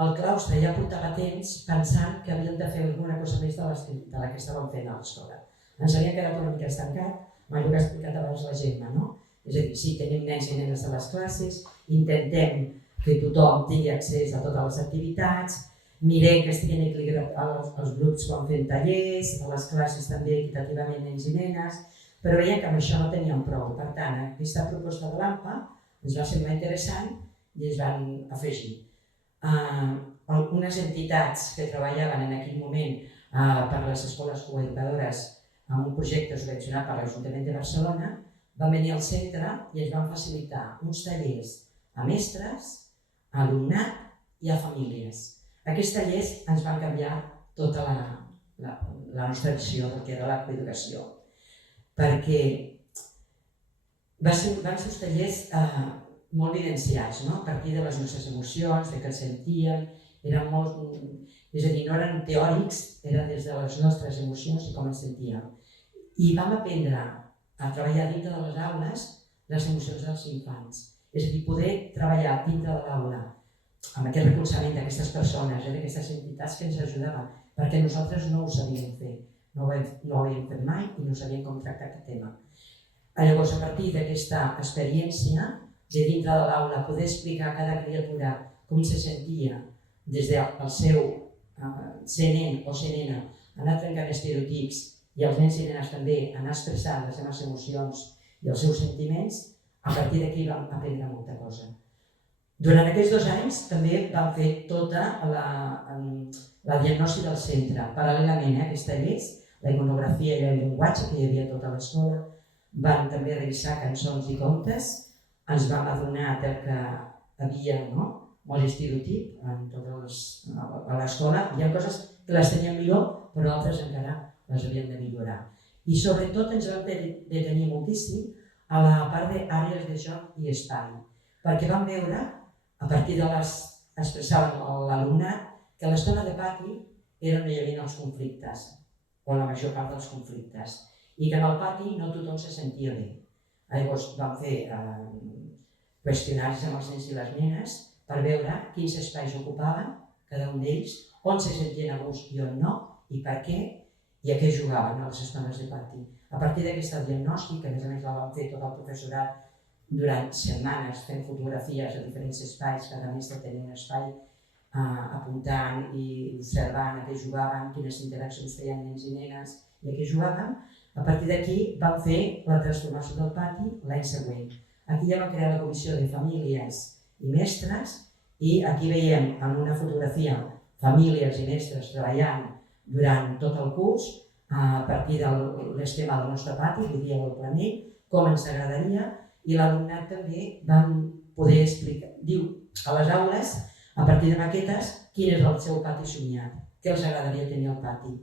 el claustre ja portava temps pensant que havíem de fer alguna cosa més de la que estàvem fent a l'escola. Ens havia quedat una mica estancat, amb allò que ha explicat abans la Gemma, no? És a dir, sí, tenim nens i nenes a les classes, intentem que tothom tingui accés a totes les activitats, mirem que estiguin equilibrats els grups quan fem tallers, a les classes també equitativament nens i nenes, però veiem que amb això no teníem prou. Per tant, aquesta proposta de l'AMPA ens va semblar interessant i ens van afegir. Algunes entitats que treballaven en aquell moment per les escoles coeducadores amb un projecte subvencionat per l'Ajuntament de Barcelona van venir al centre i ens van facilitar uns tallers a mestres, a alumnat i a famílies. Aquests tallers ens van canviar tota la nostra visió del que era la coeducació, perquè van ser uns tallers molt vivenciats, a partir de les nostres emocions, de què els sentíem, és a dir, no eren teòrics, eren des de les nostres emocions i com ens sentíem. I vam aprendre a treballar dintre de les aules les emocions dels infants, és a dir, poder treballar dintre de l'aula amb aquest recolzament d'aquestes persones, d'aquestes entitats que ens ajudaven, perquè nosaltres no ho sabíem fer, no ho havíem fet mai i no sabíem com tractar aquest tema. Llavors, a partir d'aquesta experiència, de dintre de l'aula, poder explicar a cada criatura com se sentia des del seu ser nen o ser nena, anar trencant estereotips i els nens i nenes també anar expressant les seves emocions i els seus sentiments, a partir d'aquí vam aprendre molta cosa. Durant aquests 2 anys també vam fer tota la diagnosi del centre. Paral·lelament a aquests tallers, la iconografia i el llenguatge que hi havia a tota l'escola, vam també revisar cançons i contes, ens vam adonar que havia molt estereotip a l'escola. Hi ha coses que les teníem millor, però altres encara les havíem de millorar. I sobretot ens vam detenir moltíssim a la part d'àrees de joc i espai, perquè vam veure, a partir de expressar l'alumnat, que l'estona de pati era on hi havia els conflictes, o la major part dels conflictes, i que en el pati no tothom se sentia bé. Llavors vam fer qüestionaris amb els nens i les nenes per veure quins espais ocupaven cada un d'ells, on se sentien a gust i on no, i per què, i a què jugaven a les estones de pati. A partir d'aquesta diagnòstica, que a més la vam fer tot el professorat durant setmanes, fent fotografies a diferents espais, cada mestre tenia un espai apuntant i observant a què jugaven, quines interaccions feien nens i nenes i a què jugaven. A partir d'aquí vam fer la transformació del pati l'any següent. Aquí ja vam crear la comissió de famílies i mestres i aquí veiem en una fotografia famílies i mestres treballant durant tot el curs a partir de l'esquema del nostre pati, vull dir el planell, com ens agradaria, i l'alumnat també vam poder explicar, diu a les aules, a partir de maquetes, quin és el seu pati somiat, què els agradaria tenir al pati.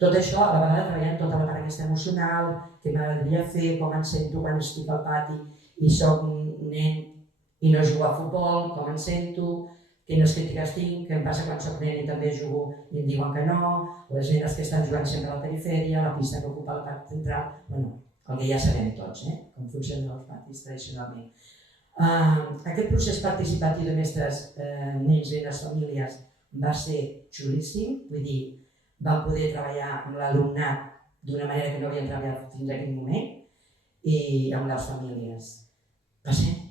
Tot això, a la vegada treballant tota la part aquesta emocional, què m'agradaria fer, com em sento quan estic al pati i soc un nen i no jugo a futbol, com em sento, quines crítiques tinc, què em passa quan soc nen i també jugo i em diuen que no, les nenes que estan jugant sempre a la perifèria, la pista que ocupa la part central, el que ja sabem tots, com funcionen els patis tradicionalment. Aquest procés participatiu de mestres, nens i nenes, famílies va ser xulíssim, vull dir, vam poder treballar amb l'alumnat d'una manera que no havíem treballat fins a aquell moment i amb les famílies. Passem?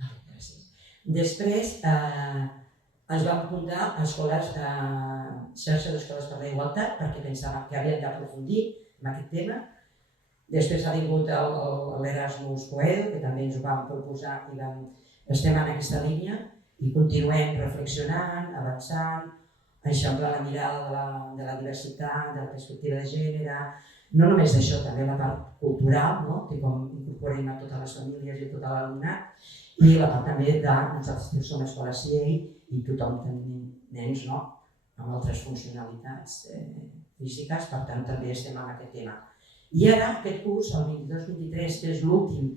Gràcies. Després ens vam apuntar a escoles, xarxa d'escoles per la igualtat, perquè pensàvem que havíem d'aprofundir en aquest tema. Després ha vingut l'Erasmus Coedu, que també ens ho vam proposar i estem en aquesta línia i continuem reflexionant, avançant, eixamplant la mirada de la diversitat, de la perspectiva de gènere, No només d'això, també la part cultural, no? Que com incorporem a totes les famílies i a tot l'alumnat, i la part també de nosaltres som escola CIEI i tothom tenim nens, no? Amb altres funcionalitats físiques, per tant també estem en aquest tema. I ara, aquest curs, el 22-23, que és l'últim,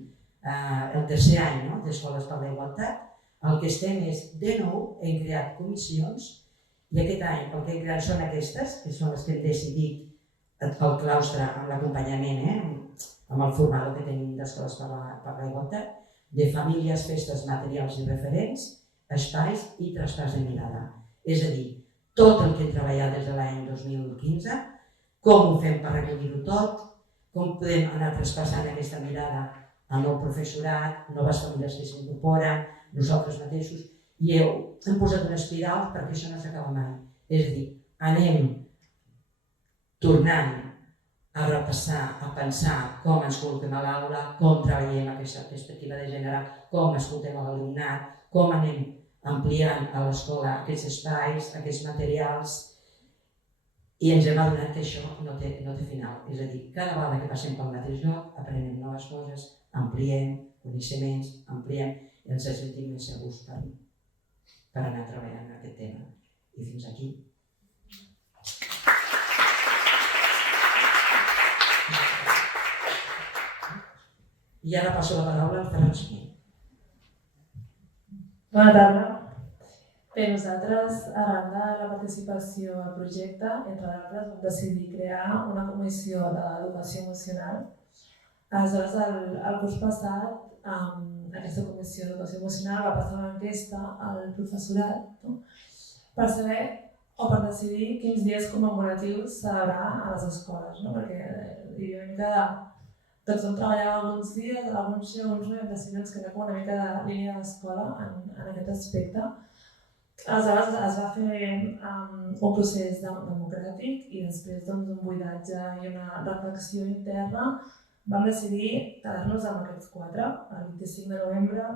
el tercer any d'Escoles per la Igualtat, el que estem és, de nou, hem creat comissions i aquest any el que hem creat són aquestes, que són les que hem decidit el claustre amb l'acompanyament, amb el formador que tenim d'Escoles per la Igualtat, de famílies, festes, materials i referents, espais i traspàs de mirada. És a dir, tot el que hem treballat des de l'any 2015, com ho fem per recollir-ho tot, com podem anar traspassant aquesta mirada al nou professorat, noves famílies que s'incorporen, nosaltres mateixos, i hem posat una espiral perquè això no s'acaba mai. És a dir, anem tornant a repassar, a pensar com ens col·loquem a l'aula, com treballem aquesta perspectiva de gènere, com escoltem a l'alumnat, com anem ampliant a l'escola aquests espais, aquests materials, i ens hem adonat que això no té final. És a dir, cada vegada que passem pel mateix lloc, aprenem noves coses, ampliem coneixements, ampliem i ens sentim més segurs per anar treballant en aquest tema. I fins aquí. I ara passo la paraula al Ferran Smith. Bona tarda. Bé, nosaltres, arran de la participació al projecte, entre d'altres, vam decidir crear una comissió d'educació emocional. Aleshores, el curs passat, aquesta comissió d'educació emocional va passar una enquesta al professorat per saber o per decidir quins dies commemoratius celebrar a les escoles, perquè hi havia una mica de... Tots vam treballar alguns dies, alguns sí, alguns no, i hem decidit que era com una mica de línia d'escola en aquest aspecte. Aleshores es va fer un procés democràtic i després d'un buidatge i una reflexió interna vam decidir quedar-nos amb aquests 4. El 25 de novembre,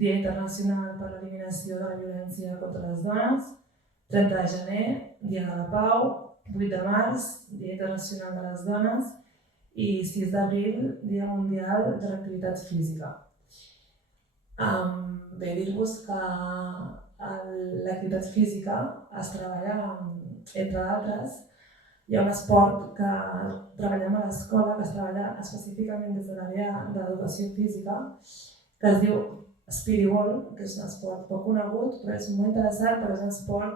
Dia Internacional per l'Eliminació de la Violència contra les Dones, 30 de gener, Dia de la Pau, 8 de març, Dia Internacional de les Dones, i 6 d'abril, Dia Mundial de l'Activitat Física. Bé, dir-vos que l'activitat física es treballa, entre d'altres, hi ha un esport que treballem a l'escola, que es treballa específicament des de l'àrea d'educació física, que es diu Speedball, que és un esport poc conegut, però és molt interessant perquè és un esport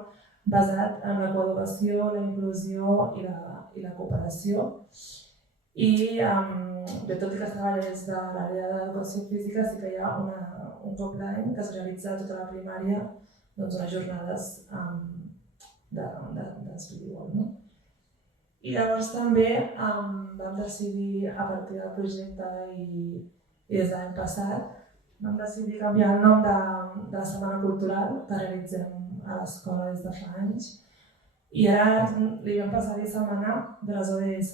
basat en la coeducació, la inclusió i la cooperació. I tot i que es treballa des de l'àrea d'educació física, sí que hi ha un cop l'any que es realitza a tota la primària unes jornades de speedball. I llavors també vam decidir, a partir del projecte i des de l'any passat, vam decidir canviar el nom de la Setmana Cultural que realitzem a l'escola des de fa anys. I ara li vam passar-hi Setmana de les ODS.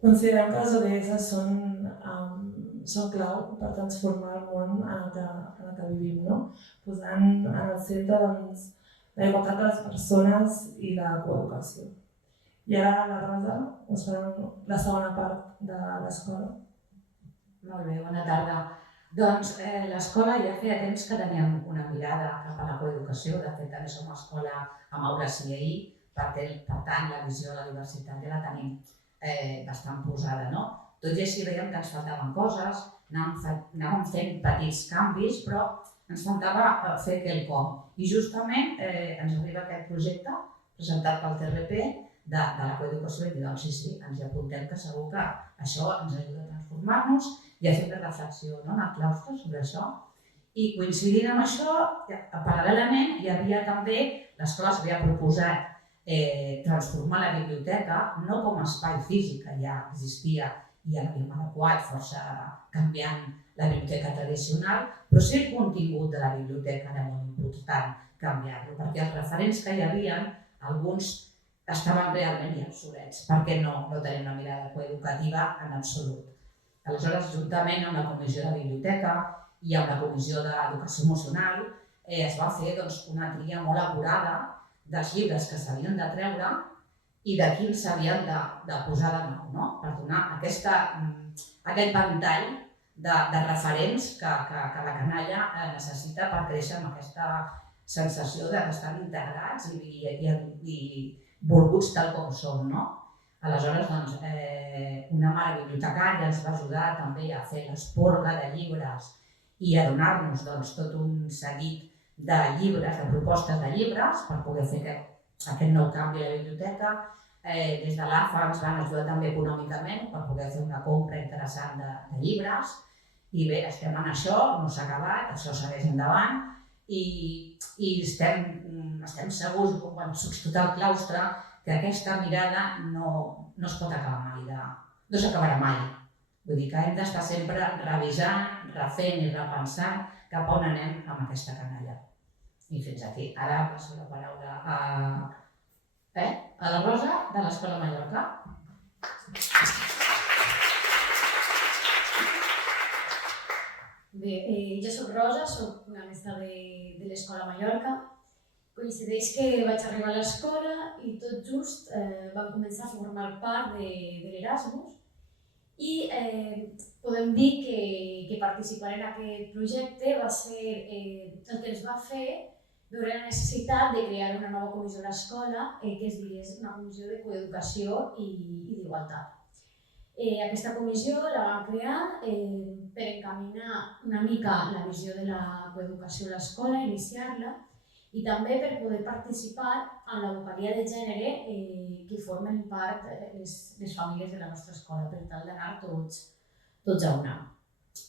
Considerem que les ODS són clau per transformar el món en el que vivim, posant en el centre la igualtat de les persones i la coeducació. I ara la Rosa us farà la segona part de l'escola. Molt bé, bona tarda. Doncs l'escola ja feia temps que teníem una mirada cap a la coeducació. De fet, també som escola amb aula CIEI, per tant la visió de la diversitat ja la tenim bastant posada, no? Tot i així veiem que ens faltaven coses, anàvem fent petits canvis, però ens faltava fer quelcom. I justament ens arriba aquest projecte presentat pel TRP de la coeducació i dir, doncs sí, ens hi apuntem, que segur que això ens ajuda a transformar-nos i a fer una reflexió en el claustre sobre això. I coincidint amb això, paral·lelament hi havia també, l'escola s'havia proposat transformar la biblioteca no com a espai físic que ja existia i l'havíem adequat força canviant la biblioteca tradicional, però sí el contingut de la biblioteca era molt important canviar-lo, perquè els referents que hi havia, alguns estaven realment ja obsolets, perquè no tenim una mirada coeducativa en absolut. Aleshores, juntament amb la Comissió de Biblioteca i amb la Comissió d'Educació Emocional, es va fer una tria molt acurada dels llibres que s'havien de treure i de quins s'havien de posar de nou, no? Per donar aquest ventall de referents que la canalla necessita per créixer amb aquesta sensació que estan integrats i volguts tal com són, no? Aleshores, doncs, una mare bibliotecària ens va ajudar també a fer l'esporga de llibres i a donar-nos tot un seguit de llibres, de propostes de llibres, per poder fer aquest nou canvi a la biblioteca. Des de l'AFA ens van ajudar també econòmicament per poder fer una compra interessant de llibres. I bé, estem en això, no s'ha acabat, això segueix endavant i estem segurs, convençuts tot el claustre, que aquesta mirada no es pot acabar mai, no s'acabarà mai. Vull dir que hem d'estar sempre revisant, refent i repensant cap a on anem amb aquesta canalla. I fins aquí. Ara passo la paraula a la Rosa, de l'Escola Mallorca. Bé, jo soc Rosa, soc una mestra de l'Escola Mallorca. Coincideix que vaig arribar a l'escola i tot just vam començar a formar part de l'Erasmus i podem dir que participar en aquest projecte va ser el que ens va fer veure la necessitat de crear una nova comissió a l'escola que es digués una comissió de coeducació i d'igualtat. Aquesta comissió la vam crear per encaminar una mica la visió de la coeducació a l'escola, iniciar-la, i també per poder participar en la vocalia de gènere que formen part les famílies de la nostra escola, per tal d'anar tots a una.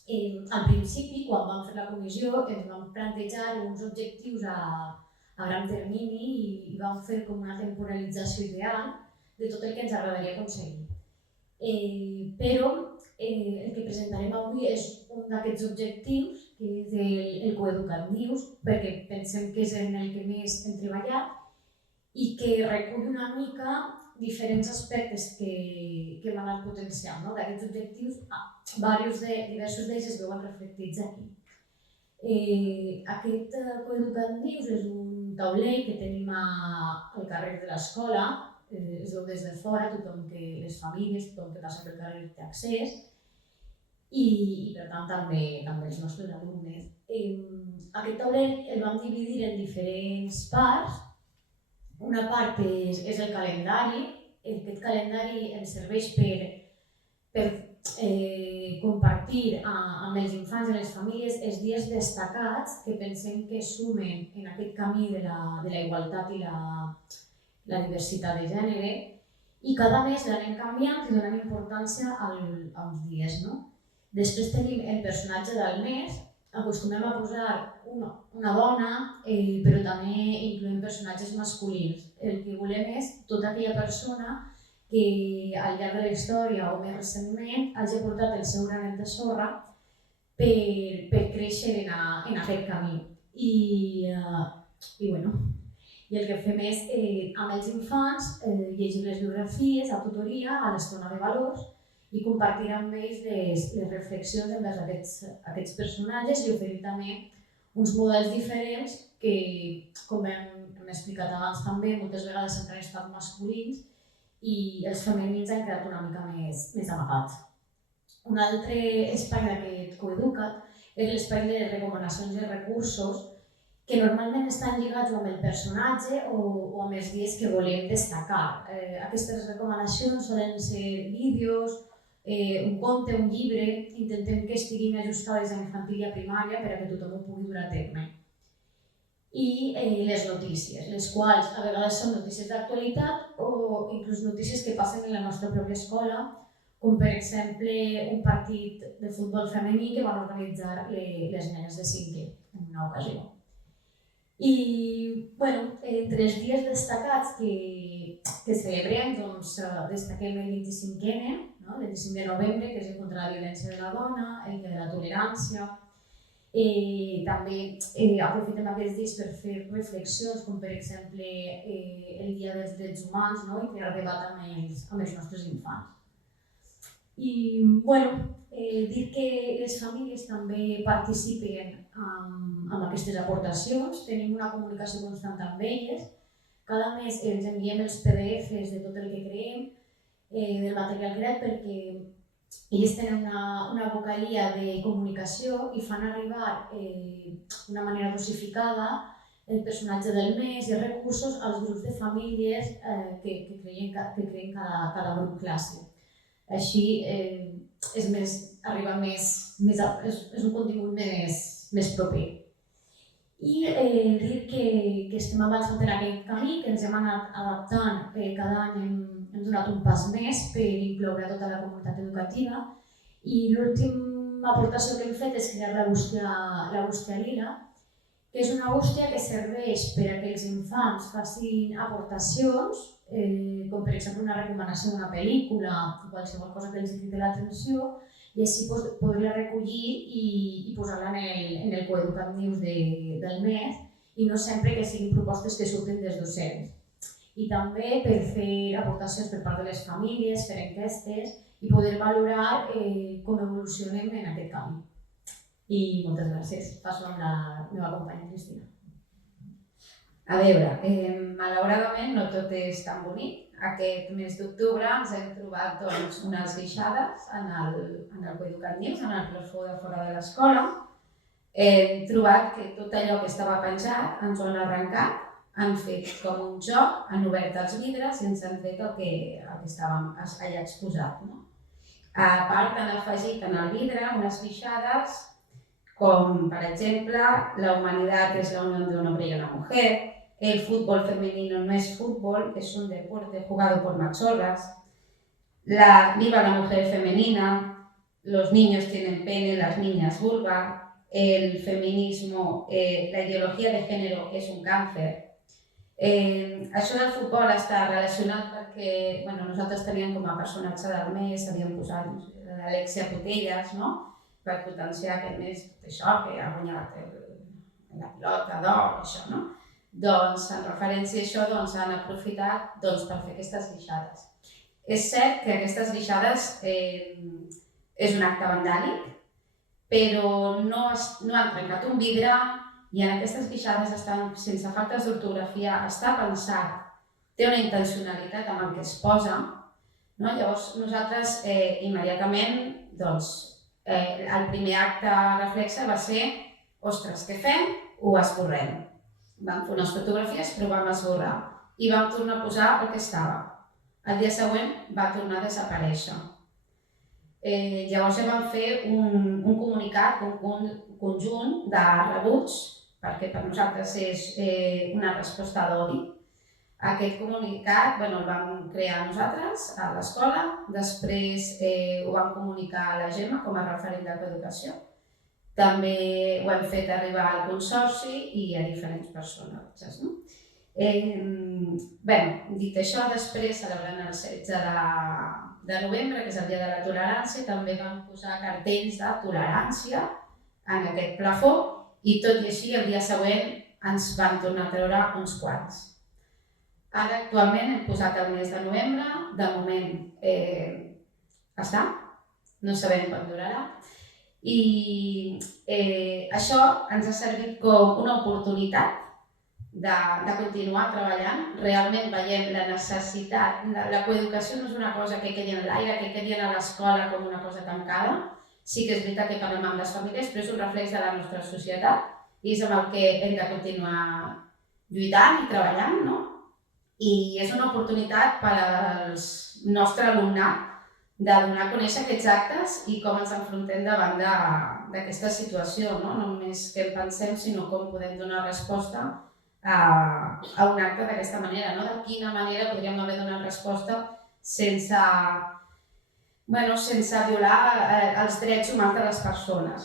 Al principi, quan vam fer la comissió, ens vam plantejar uns objectius a gran termini i vam fer com una temporalització ideal de tot el que ens agradaria aconseguir. Però el que presentarem avui és un d'aquests objectius, que és el Coeducatius, perquè pensem que és en el que més hem treballat i que recull una mica diferents aspectes que hem anat potenciant. D'aquests objectius, diversos d'ells es veuen reflectits aquí. Aquest Coeducatius és un taulell que tenim al carrer de l'escola, es veu des de fora, les famílies, tothom que passa pel carrer té accés i per tant també els nostres alumnes. Aquest taulell el vam dividir en diferents parts. Una part és el calendari. Aquest calendari ens serveix per compartir amb els infants i les famílies els dies destacats que pensem que sumen en aquest camí de la igualtat i la diversitat de gènere, i cada mes l'anem canviant i donem importància als dies. Després tenim el personatge del mes, acostumem a posar una dona, però també incloem personatges masculins. El que volem és tota aquella persona que al llarg de la història o més recentment hagi portat el seu granet de sorra per créixer en aquest camí. I el que fem és, amb els infants, llegir les biografies a tutoria, a l'estona de valors, i compartir amb ells les reflexions envers aquests personatges i oferir també uns models diferents que, com hem explicat abans també, moltes vegades sempre han estat masculins i els femenins han quedat una mica més amagats. Un altre espai d'aquest Coeduca't és l'espai de les recomanacions i recursos que normalment estan lligats amb el personatge o amb els dies que volem destacar. Aquestes recomanacions solen ser vídeos, un conte, un llibre, intentem que estiguin ajustades a infantil i a primària per a que tothom ho pugui dur a terme. I les notícies, les quals a vegades són notícies d'actualitat o inclús notícies que passen en la nostra pròpia escola, com per exemple un partit de futbol femení que van organitzar les nenes de 5è en una ocasió. I, entre els dies destacats que celebrem, destaquem el 25N, el 25 de novembre, que és contra la violència de la dona, el de la tolerància. També aprofitem aquests dies per fer reflexions, com per exemple el Dia dels Drets Humans, i crear debat amb els nostres infants. I dir que les famílies també participen amb aquestes aportacions, tenim una comunicació constant amb elles, cada mes els enviem els PDFs de tot el que creem, del material creat, perquè ells tenen una vocalia de comunicació i fan arribar d'una manera dosificada el personatge del mes i els recursos als grups de famílies que creen cada grup classe. Així és un contingut més proper. I dir que estem avançant en aquest camí, que ens hem anat adaptant, cada any hem donat un pas més per incloure tota la comunitat educativa i l'última aportació que hem fet és crear la bústia lila, que és una bústia que serveix per a que els infants facin aportacions, com per exemple una recomanació d'una pel·lícula o qualsevol cosa que els cridi l'atenció, i així poder-la recollir i posar-la en el Coeduca't News del mes i no sempre que siguin propostes que surten dels docents. I també per fer aportacions per part de les famílies, fer enquestes i poder valorar com evolucionem en aquest camí. I moltes gràcies. Passo amb la meva companya Cristina. A veure, malauradament no tot és tan bonic. Aquest mes d'octubre ens hem trobat unes guixades en el Coeduca't News, en el plafó de fora de l'escola. Hem trobat que tot allò que estava penjat ens ho han arrencat, han fet com un joc, han obert els vidres i ens han fet el que estàvem allà exposat. A part, han afegit en el vidre unes guixades com, per exemple, la humanitat és la unión de un hombre y una mujer, el fútbol femenino no es fútbol, es un deporte jugado por machorras, viva la mujer femenina, los niños tienen pene, las niñas vulva, el feminismo, la ideología de género es un cáncer. Això del futbol està relacionat perquè nosaltres teníem com a personatge del mes, havíem posat l'Alexia Putellas, per potenciar aquest mes tot això, que ha guanyat la pilota d'or, això, no? Doncs, en referència a això, han aprofitat per fer aquestes guixades. És cert que aquestes guixades és un acte vandàlic, però no han trencat un vidre i en aquestes guixades estan sense faltes d'ortografia, està pensat, té una intencionalitat amb el que es posa. Llavors, nosaltres immediatament, el primer acte reflexe va ser ostres, què fem? Ho esborrem. Vam fer unes fotografies, però ho vam esborrar i vam tornar a posar el que estava. El dia següent va tornar a desaparèixer. Llavors ja vam fer un comunicat, un conjunt de rebuig, perquè per nosaltres és una resposta d'odi. Aquest comunicat el vam crear nosaltres a l'escola, després ho vam comunicar a la Gemma com a referent de coeducació. També ho hem fet arribar al consorci i a diferents personatges. Dit això, després, celebrant el 16 de novembre, que és el dia de la tolerància, també vam posar cartells de tolerància en aquest plafó i tot i així el dia següent ens van tornar a treure uns quants. Ara actualment hem posat el mes de novembre, de moment està, no sabem quan durarà. I això ens ha servit com una oportunitat de continuar treballant. Realment veiem la necessitat. La coeducació no és una cosa que quedi en l'aire, que quedi a l'escola com una cosa tancada. Sí que és veritat que parlem amb les famílies, però és un reflex de la nostra societat i és amb el que hem de continuar lluitant i treballant, no? I és una oportunitat per al nostre alumnat de donar a conèixer aquests actes i com ens enfrontem davant d'aquesta situació, no només què en pensem, sinó com podem donar resposta a un acte d'aquesta manera, de quina manera podríem haver donat resposta sense violar els drets humans de les persones.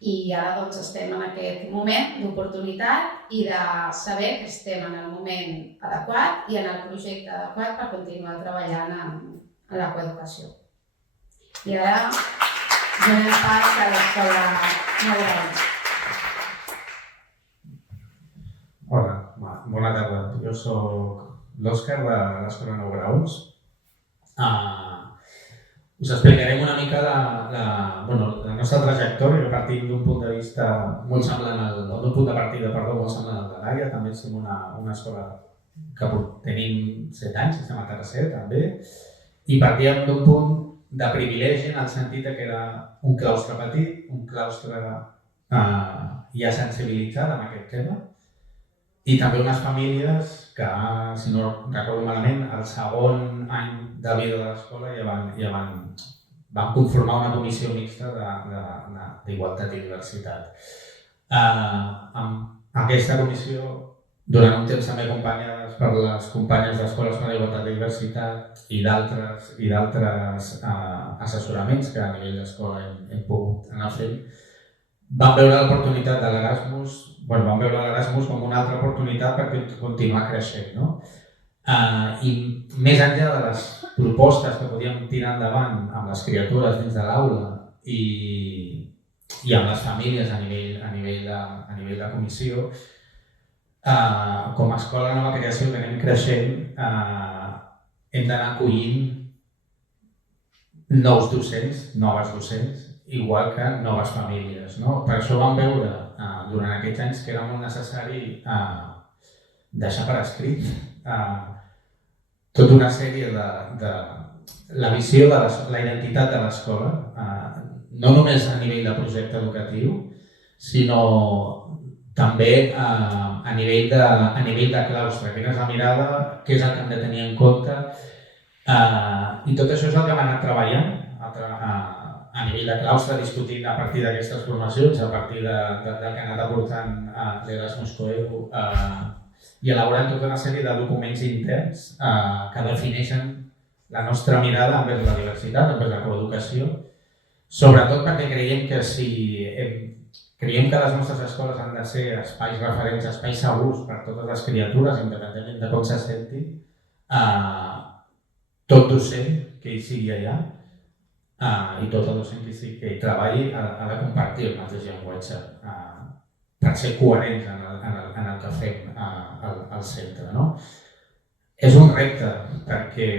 I ara estem en aquest moment d'oportunitat i de saber que estem en el moment adequat i en el projecte adequat per continuar treballant en la coeducació. I ara donem pas a l'escola Nograons. Hola, bona tarda. Jo soc l'Òscar de l'escola Nograons. Us explicarem una mica la nostra trajectòria partint d'un punt de vista molt semblant d'un punt de partida, molt semblant al de Gaia. També som una escola que tenim 7 anys, estem a tercer també, i partíem d'un punt de privilegi en el sentit que era un claustre petit, un claustre ja sensibilitzat amb aquest tema, i també unes famílies que, si no recordo malament, el segon any de vida de l'escola ja van conformar una comissió mixta d'igualtat i diversitat. Aquesta comissió, durant un temps també acompanyades per les companyes d'Escoles per a la Igualtat i Diversitat i d'altres assessoraments que a nivell d'escola hem pogut anar fent, vam veure l'oportunitat de l'Erasmus, vam veure l'Erasmus com una altra oportunitat per continuar creixent, no? I més enllà de les propostes que podíem tirar endavant amb les criatures dins de l'aula i amb les famílies a nivell de comissió, com a escola de nova creació que anem creixent, hem d'anar acollint nous docents, noves docents, igual que noves famílies. Per això vam veure durant aquests anys que era molt necessari deixar per escrit tota una sèrie de la visió de la identitat de l'escola, no només a nivell de projecte educatiu, sinó també a nivell de claustre, quina és la mirada, què és el que hem de tenir en compte, i tot això és el que hem anat treballant a nivell de claustre, discutint a partir d'aquestes formacions, a partir del que ha anat aportant l'Erasmus Coedu, i elaborant tota una sèrie de documents interns que defineixen la nostra mirada envers la diversitat, envers la coeducació, sobretot perquè creiem que les nostres escoles han de ser espais referents, espais segurs per a totes les criatures, independentment de com se sentin, tot docent que hi sigui allà i tot el docent que hi treballi ha de compartir el mateix llenguatge per ser coherents en el que fem al centre. És un repte perquè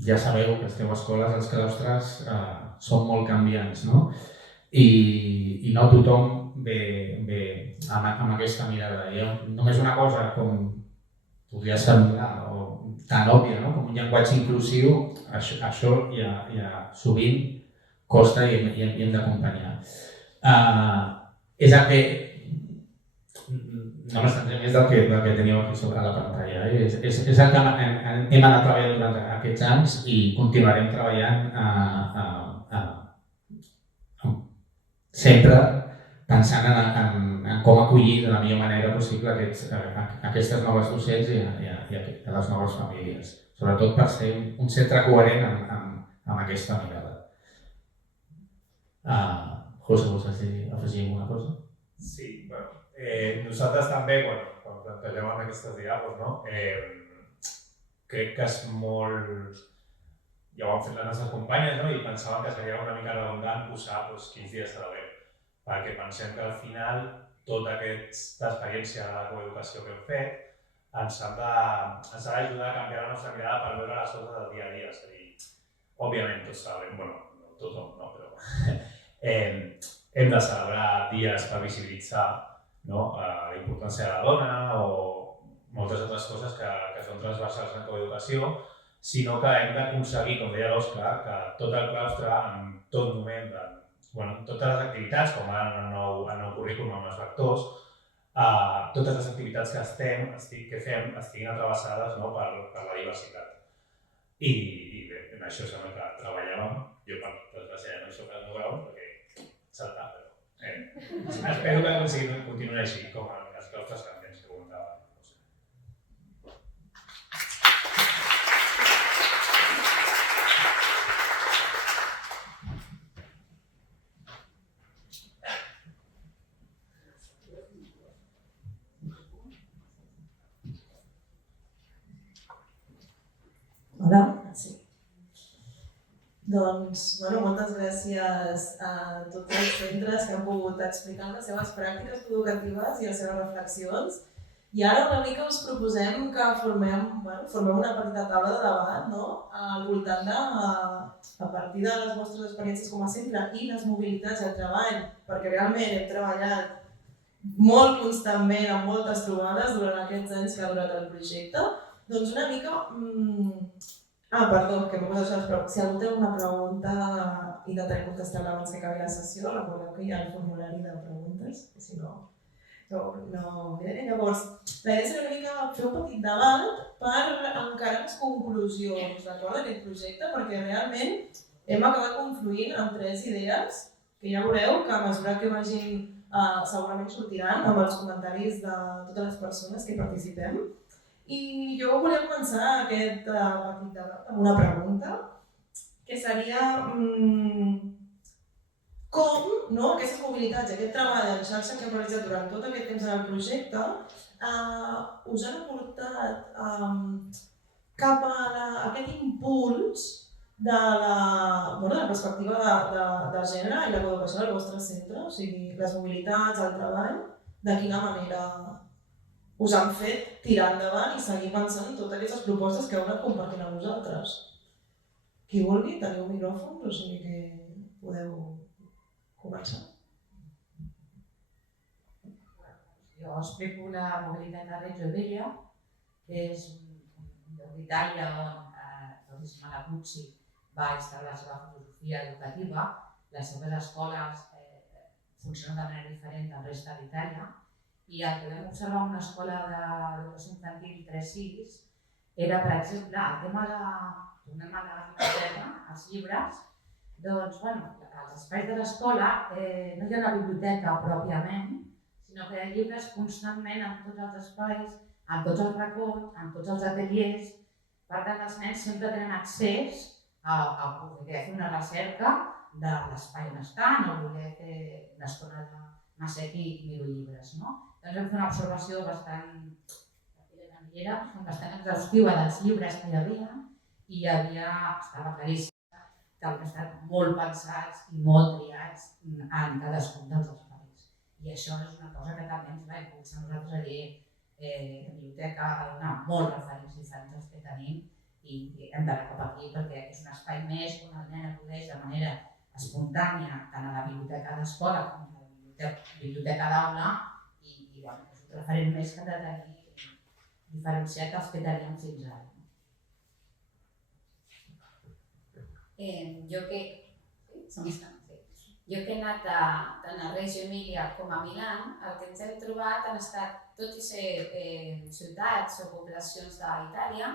ja sabeu que esteu a escoles, els claustres són molt canviants, i no tothom ve amb aquesta mirada. Només una cosa com podria semblar tan òbvia, com un llenguatge inclusiu, això ja sovint costa i hem d'acompanyar. És el que no m'estendré més del que teníeu aquí sobre la pantalla. És el que hem anat treballant durant aquests anys i continuarem treballant sempre pensant en com acollir de la millor manera possible aquestes noves docents i les noves famílies. Sobretot per ser un centre coherent amb aquesta mirada. José, vols afegir alguna cosa? Sí, nosaltres també, quan plantegem en aquestes diàlegos, crec que és molt... Ja ho han fet les nostres companyes i pensaven que seria una mica redundant posar quins dies celebrem, perquè pensem que al final tota aquesta experiència de la coeducació que hem fet ens ha d'ajudar a canviar la nostra mirada per veure les coses del dia a dia. És a dir, òbviament tots celebrem, no tothom, però hem de celebrar dies per visibilitzar la importància de la dona o moltes altres coses que són transversals en coeducació, sinó que hem d'aconseguir, com deia l'Òscar, que tot el claustre, en tot moment, totes les activitats, com ara en el nou currículum amb els vectors, totes les activitats que fem estiguin atrevessades per la diversitat. I bé, en això sembla que treballàvem, jo per desgraciar no això que no veu, perquè saltar, però espero que aconseguim continuar així, com els claustres canviants que comentava. Hola. Sí. Doncs, moltes gràcies a tots els centres que han pogut explicar les seves pràctiques educatives i les seves reflexions. I ara una mica us proposem que formem una petita taula de debat al voltant a partir de les vostres experiències com a centre i les mobilitats de treball, perquè realment hem treballat molt constantment, amb moltes trobades durant aquests anys que ha durat el projecte. Doncs una mica... perdó, que m'he posat això, però si algú té alguna pregunta intentaré contestar-la abans que acabi la sessió. Recordeu que hi ha el formulari de preguntes, que si no... Llavors, la idea seria una mica fer un petit debat per encarar les conclusions d'aquest projecte, perquè realment hem acabat confluint en 3 idees que ja veureu que a mesura que vagin segurament sortiran amb els comentaris de totes les persones que participem. I jo volia començar aquest petit debat amb una pregunta, que seria com aquestes mobilitats, aquest treball en xarxa que hem realitzat durant tot aquest temps en el projecte us han aportat cap a aquest impuls de la perspectiva de gènere i la coeducació del vostre centre, o sigui, les mobilitats, el treball, de quina manera us han fet tirar endavant i seguir pensant en totes aquestes propostes que heu anat compartint amb vosaltres. Qui vulgui, teniu micròfons, o sigui que podeu començar. Jo explico la mobilitat a Reggio Emilia, que és un lloc d'Itàlia on Luis Malaguzzi va instal·lar la seva filosofia educativa. Les seves escoles funcionen de manera diferent del resta d'Itàlia i el que vam observar en una escola d'educació infantil 3-6 era, per exemple, el tema tornem a la biblioteca, els llibres, doncs, als espais de l'escola no hi ha una biblioteca pròpiament, sinó que hi ha llibres constantment en tots els espais, en tots els racons, en tots els ateliers. Per tant, els nens sempre tenen accés a poder fer una recerca de l'espai on estan o voler fer una estona de m'assec i miro llibres. Doncs vam fer una observació bastant exhaustiva dels llibres que hi havia i estava claríssim que han estat molt pensats i molt triats en cadascun dels espais. I això és una cosa que també ens va impulsar nosaltres a dir la biblioteca ha de donar molts referents diferents als que tenim i hem d'anar cap aquí perquè és un espai més on el nen acudeix de manera espontània tant a la biblioteca d'escola com a la biblioteca d'aula i és un referent més que han de tenir diferenciat dels que teníem fins ara. Jo que he anat tant a Reggio Emilia com a Milà, el que ens hem trobat han estat, tot i ser ciutats o poblacions d'Itàlia,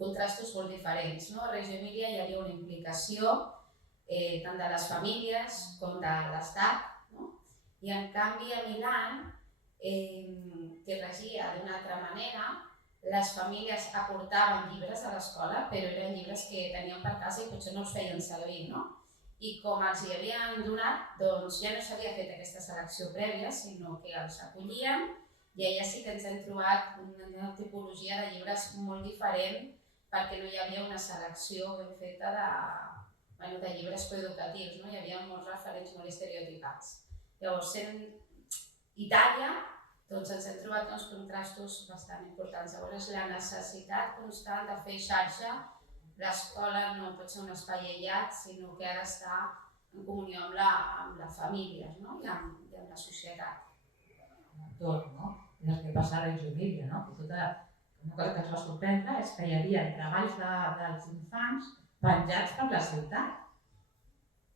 contrastos molt diferents. A Reggio Emilia hi havia una implicació tant de les famílies com de l'Estat, i en canvi a Milà, que regia d'una altra manera, les famílies aportaven llibres a l'escola, però eren llibres que tenien per casa i potser no els feien servir. I com els hi havien donat, doncs ja no s'havia fet aquesta selecció prèvia, sinó que els acollien i allà sí que ens hem trobat una tipologia de llibres molt diferent perquè no hi havia una selecció ben feta de llibres coeducatius, hi havia molts referents molt estereotipats. Llavors, sent Itàlia, doncs ens hem trobat uns contrastos bastant importants. Llavors, la necessitat constant de fer xarxa, l'escola no pot ser un espai aïllat, sinó que ha d'estar en comunió amb la família i amb la societat. Tot, és el que passa a Reggio Emilia, una cosa que ens va sorprendre és que hi havia treballs dels infants penjats per la ciutat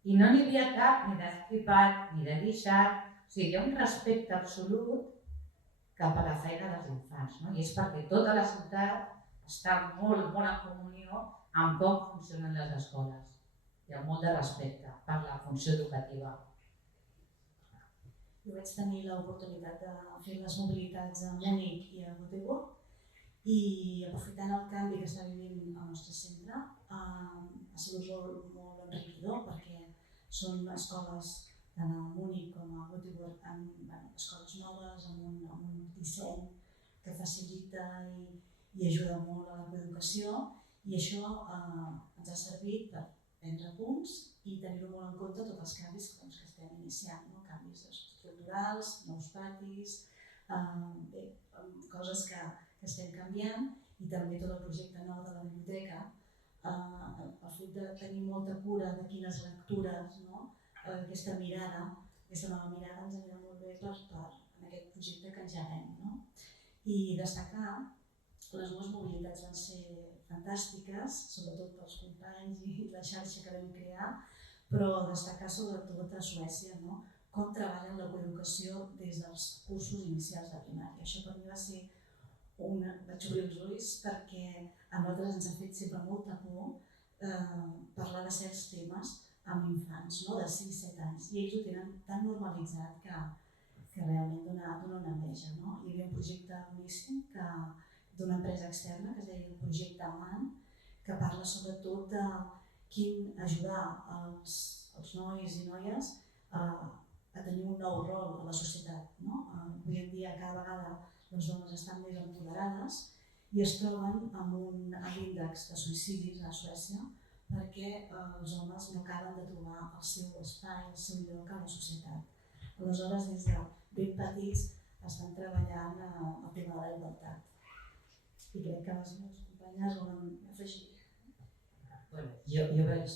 i no n'hi havia cap ni d'estripat ni de guixat, o sigui, hi ha un respecte absolut cap a la feina dels infants, i és perquè tota la ciutat està molt en comunió amb com funcionen les escoles. Hi ha molt de respecte per la funció educativa. Jo vaig tenir l'oportunitat de fer les mobilitats a Múnich i a Göteborg i aprofitant el canvi que està vivint el nostre centre ha sigut molt enriquidor perquè són escoles tant a Múnich com a Göteborg escoles noves amb un disseny que facilita i ajuda molt a la coeducació i això ens ha servit per prendre punts i tenir-ho molt en compte tots els canvis que estem iniciant, canvis estructurals, nous patis, coses que estem canviant i també tot el projecte nou de la biblioteca, el fet de tenir molta cura de quines lectures, aquesta mirada aquesta nova mirada ens anirà molt bé en aquest projecte que engeguem. No? I destacar que les dues mobilitats van ser fantàstiques, sobretot pels companys i la xarxa que vam crear, però destacar sobretot a Suècia, no? Com treballen la coeducació des dels cursos inicials de primària. Això per mi va ser vaig obrir els ulls perquè a nosaltres ens ha fet sempre molta por parlar de certs temes amb infants, no? De 6-7 anys, i ells ho tenen tan normalitzat que realment dona una enveja. No? Hi havia un projecte boníssim d'una empresa externa que es deia el projecte AMAN, que parla sobretot de ajudar els nois i noies a tenir un nou rol a la societat. No? Avui en dia cada vegada les dones estan més empoderades i es troben amb un índex de suïcidis a Suècia perquè els homes no acaben de trobar el seu espai, el seu lloc a la societat. Aleshores, des de ben petits estan treballant el tema de la igualtat. I crec que les meves companyes volen afegir. Jo vaig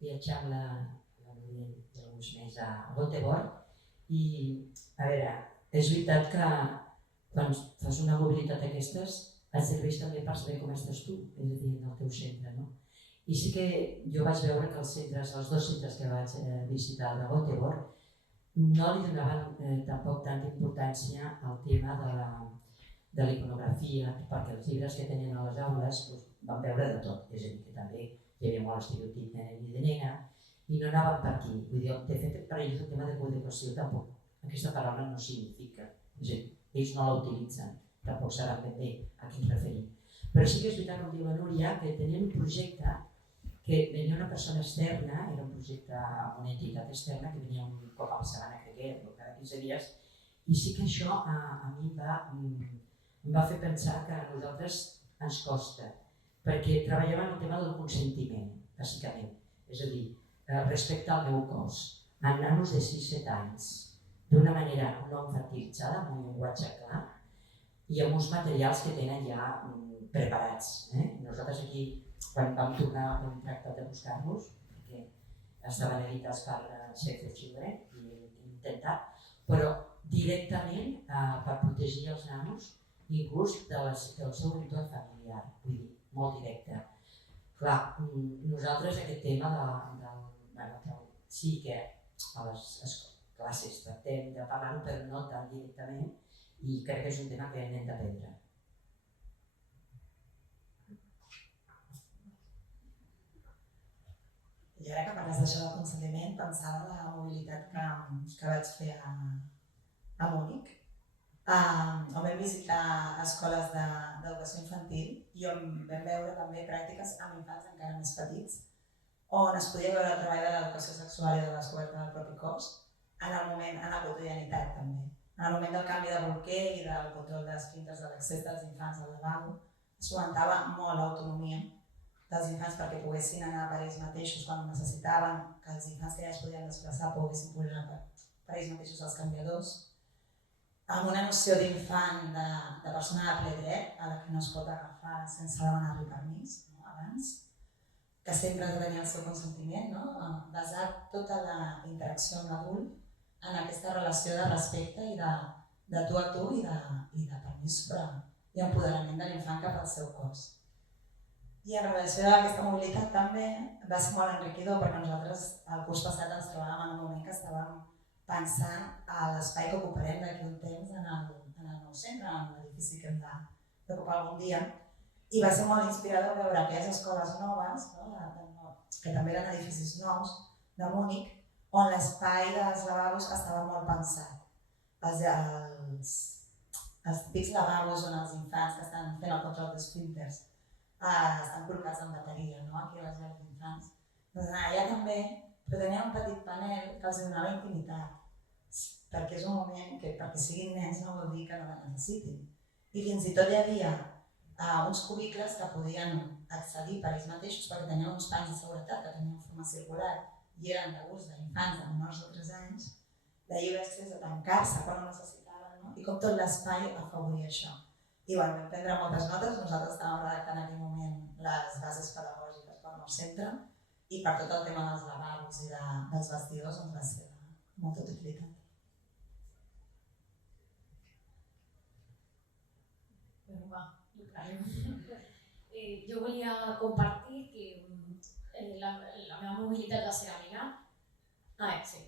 viatjar amb la Núria i alguns més a Göteborg i, a veure, és veritat que quan fas una mobilitat d'aquestes et serveix també per saber com estàs tu, és a dir, en el teu centre, no? I sí que jo vaig veure que els dos centres que vaig visitar de Göteborg no li donaven tampoc tanta importància al tema de la iconografia, perquè els llibres que tenien a les aules van veure de tot, és a dir, que també hi havia molt estereotip de nen i de nena i no anaven per aquí. Vull dir, de fet, per ells el tema de coeducació tampoc, aquesta paraula no significa, és a dir, ells no la utilitzen, tampoc saben ben bé a què ens referim. Però sí que és veritat, com diu la Núria, que tenien un projecte que venia una persona externa, era un projecte amb una entitat externa que venia un cop a la setmana, crec que cada 15 dies, i sí que això a mi em va fer pensar que a nosaltres ens costa, perquè treballem en el tema del consentiment, bàsicament, és a dir, respecte al meu cos, en nanos de 6-7 anys, d'una manera no enfatitzada, amb un llenguatge clar, i amb uns materials que tenen ja preparats. Nosaltres aquí, quan vam tornar, hem tractat de buscar-los, perquè estaven editats per Save the Children, i hem intentat, però directament per protegir els nanos, inclús del seu entorn familiar, vull dir, molt directe. Clar, nosaltres aquest tema sí que a les classes tractem de parlar-ho, però no tan directament, i crec que és un tema que hem d'aprendre. I ara que parles d'això del consentiment, pensava en la mobilitat que vaig fer a Múnich, on vam visitar escoles d'educació infantil i on vam veure també pràctiques amb infants encara més petits, on es podia veure el treball de l'educació sexual i de la descoberta del propi cos en la quotidianitat també. En el moment del canvi de bolquer i del control d'esfínteres de l'accés dels infants al lavabo, es fomentava molt l'autonomia dels infants perquè poguessin anar per ells mateixos quan ho necessitaven, que els infants que ja es podien desplaçar poguessin pujar per ells mateixos als canviadors, amb una noció d'infant, de persona de ple dret, a la que no es pot agafar sense demanar-li permís, abans, que sempre ha de tenir el seu consentiment, basar tota la interacció amb l'adult en aquesta relació de respecte i de tu a tu i de permís i empoderament de l'infant cap al seu cos. I en relació a aquesta mobilitat també va ser molt enriquidor perquè nosaltres el curs passat ens trobàvem en un moment que estàvem pensant a l'espai que ocuparem d'aquí un temps en el nou centre, en l'edifici que hem d'ocupar algun dia. I va ser molt inspirador veure aquelles escoles noves, que també eren edificis nous, de Múnich, on l'espai dels lavabos estava molt pensat. Els típics lavabos on els infants que estan fent el control d'esfínteres estan col·locats en bateria, aquí a les llars d'infants. Doncs allà també, però tenia un petit panel que els donava intimitat, perquè és un moment que perquè siguin nens no vol dir que no la necessitin. I fins i tot hi havia uns cubicles que podien accedir per ells mateixos perquè tenien uns panys de seguretat que tenien forma circular i eren de gust d'infants de menors de 3 anys, de lliure accés a tancar-se quan ho necessitaven, i com tot l'espai afavoria això. I vam prendre moltes notes, nosaltres estàvem redactant en aquell moment les bases pedagògiques per al nou centre i per tot el tema dels lavabos i dels vestidors va ser molta utilitat. Jo volia compartir que la meva mobilitat va ser a Milà. Sí.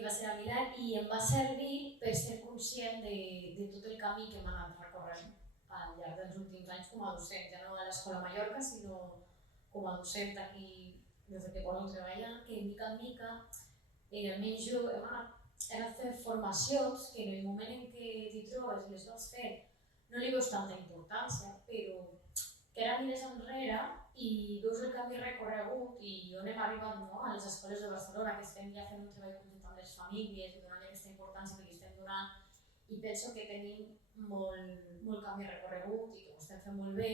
Va ser a Milà i em va servir per ser conscient de tot el camí que hem anat recorrent al llarg dels últims anys com a docent, ja no a l'Escola Mallorca, sinó com a docent aquí des que porto treballant, que mica en mica, almenys jo hem anat fent formacions que en el moment en què t'hi trobes i les vas fer no li veus tanta importància, però que ara mires enrere i veus el canvi recorregut i on hem arribat a les escoles de Barcelona, que estem ja fent un treball conjunt amb les famílies i donant aquesta importància que li estem donant, i penso que tenim molt canvi recorregut i que ho estem fent molt bé,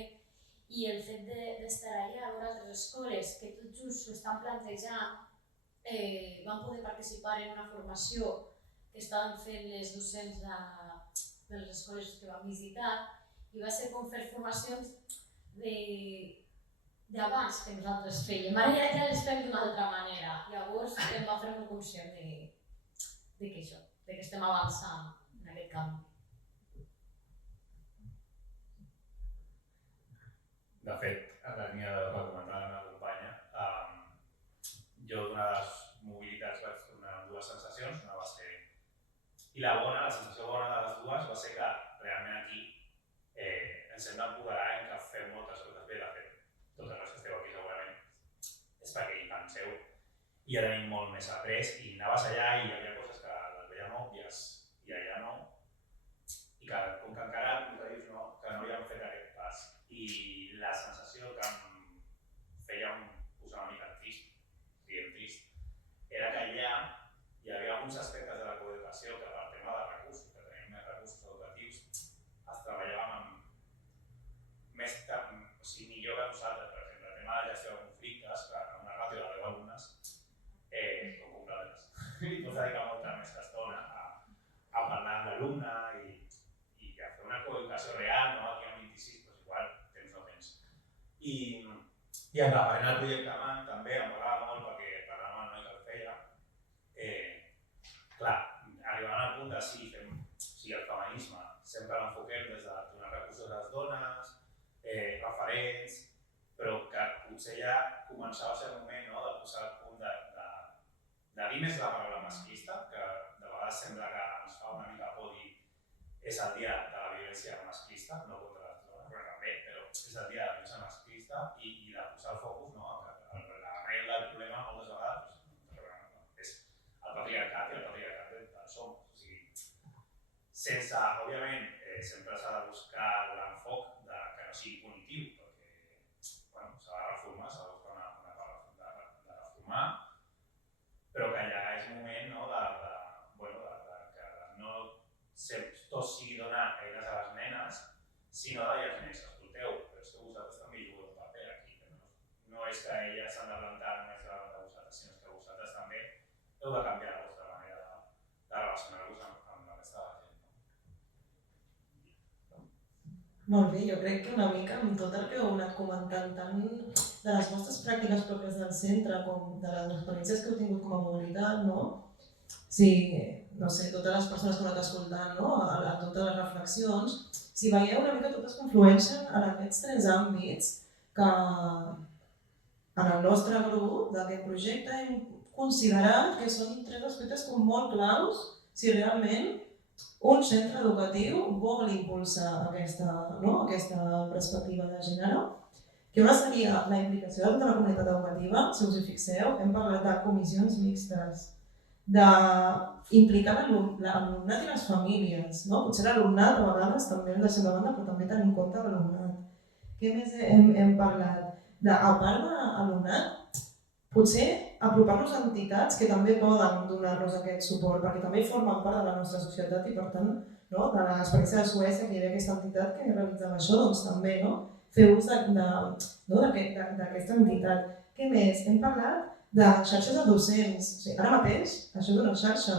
i el fet d'estar allà a veure altres escoles que tot just s'ho estan plantejant, vam poder participar en una formació que estaven fent les docents de les escoles que vam visitar i va ser com fer formacions d'abans que nosaltres fèiem. Ara ja les fem d'una altra manera. Llavors em va fer molt conscient de que estem avançant en aquest canvi. De fet, en la línia del que comentava la meva companya, jo d'una de les mobilitats vaig donar dues sensacions. Una va ser... I la sensació bona de les dues va ser que realment aquí ens hem d'empoderar en que fem moltes coses bé. De fet, totes les que esteu aquí segurament és perquè hi penseu i ja tenim molt més après i anaves allà i hi havia coses que les veiem òbvies i allà no, i que com que encara dius que no hi hem fet aquest pas. I la sensació que em feia posar una mica trist, era que allà hi havia alguns aspectes de la coeducació que per tema de recursos, que tenim més recursos educatius, es treballaven millor que nosaltres. Per exemple, el tema de gestió de conflictes, que en una ràtio de 10 alumnes són completes. I pots dedicar molta més estona a parlar amb l'alumne i a fer una coeducació real, aquí amb 26, doncs igual temps no tens. I en referent al projecte MAN també em m'agrada molt perquè parlant amb el noi que el feia, clar, arribant al punt de si el feminisme sempre l'enfoquem des de donar recursos a les dones, referents, però que potser ja començava a ser el moment de posar el punt de dir més la paraula masclista, que de vegades sembla que ens fa una mica por dir és el dia de la violència masclista, no contra les dones, però també, però és el dia de la violència masclista i de posar el focus, l'arrel del problema moltes vegades és el patriarcat i el patriarcat del som. O sigui, sense, òbviament, sempre s'ha de buscar l'enfoc que no sigui punitiu, perquè s'ha de reformar, s'ha de buscar una part de reformar, però que ja és moment que no tot sigui donar eines a les nenes, sinó de les nenes, escolteu, però és que vosaltres també hi jugueu un paper aquí, no és que elles s'han de plantar només davant de vosaltres, sinó que vosaltres també heu de canviar la vostra manera de relacionar-vos amb la resta de la gent. Molt bé, jo crec que una mica amb tot el que heu anat comentant tant de les vostres pràctiques pròpies del centre com de les experiències que heu tingut com a mobilitat, si, no sé, totes les persones que heu anat escoltant, a totes les reflexions, si veieu una mica totes conflueixen en aquests tres àmbits que en el nostre grup d'aquest projecte hem considerat que són tres aspectes com molt claus si realment un centre educatiu vol impulsar aquesta perspectiva de gènere, que una seria la implicació de tota la comunitat educativa. Si us hi fixeu, hem parlat de comissions mixtes, d'implicar l'alumnat i les famílies. Potser l'alumnat a vegades també el deixem de banda, però també tenim en compte l'alumnat. Què més hem parlat? A part de l'alumnat, potser apropar-nos a entitats que també poden donar-nos aquest suport, perquè també formen part de la nostra societat i, per tant, de l'experiència de Suècia, que hi havia aquesta entitat que realitzava això, doncs també fer ús d'aquesta entitat. Què més? Hem parlat de xarxes de docents. Ara mateix, això és una xarxa.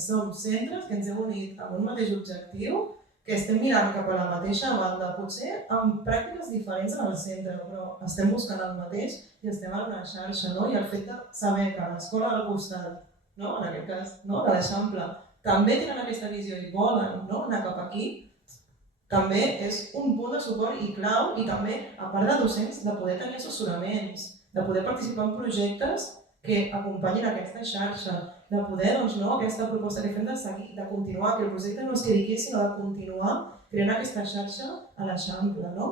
Som centres que ens hem unit amb un mateix objectiu, que estem mirant cap a la mateixa banda, potser amb pràctiques diferents en el centre, però estem buscant el mateix i estem en una xarxa. I el fet de saber que l'escola del costat no? En aquest cas, no? De l'Eixample, també tenen aquesta visió i volen, no? Anar cap aquí, també és un punt de suport i clau, i també, a part de docents, de poder tenir assessoraments, de poder participar en projectes que acompanyin aquesta xarxa, de poder, doncs, no, aquesta proposta que fem de seguir, de continuar, que el projecte no es quedi aquí, sinó de continuar creant aquesta xarxa a l'Eixample, no?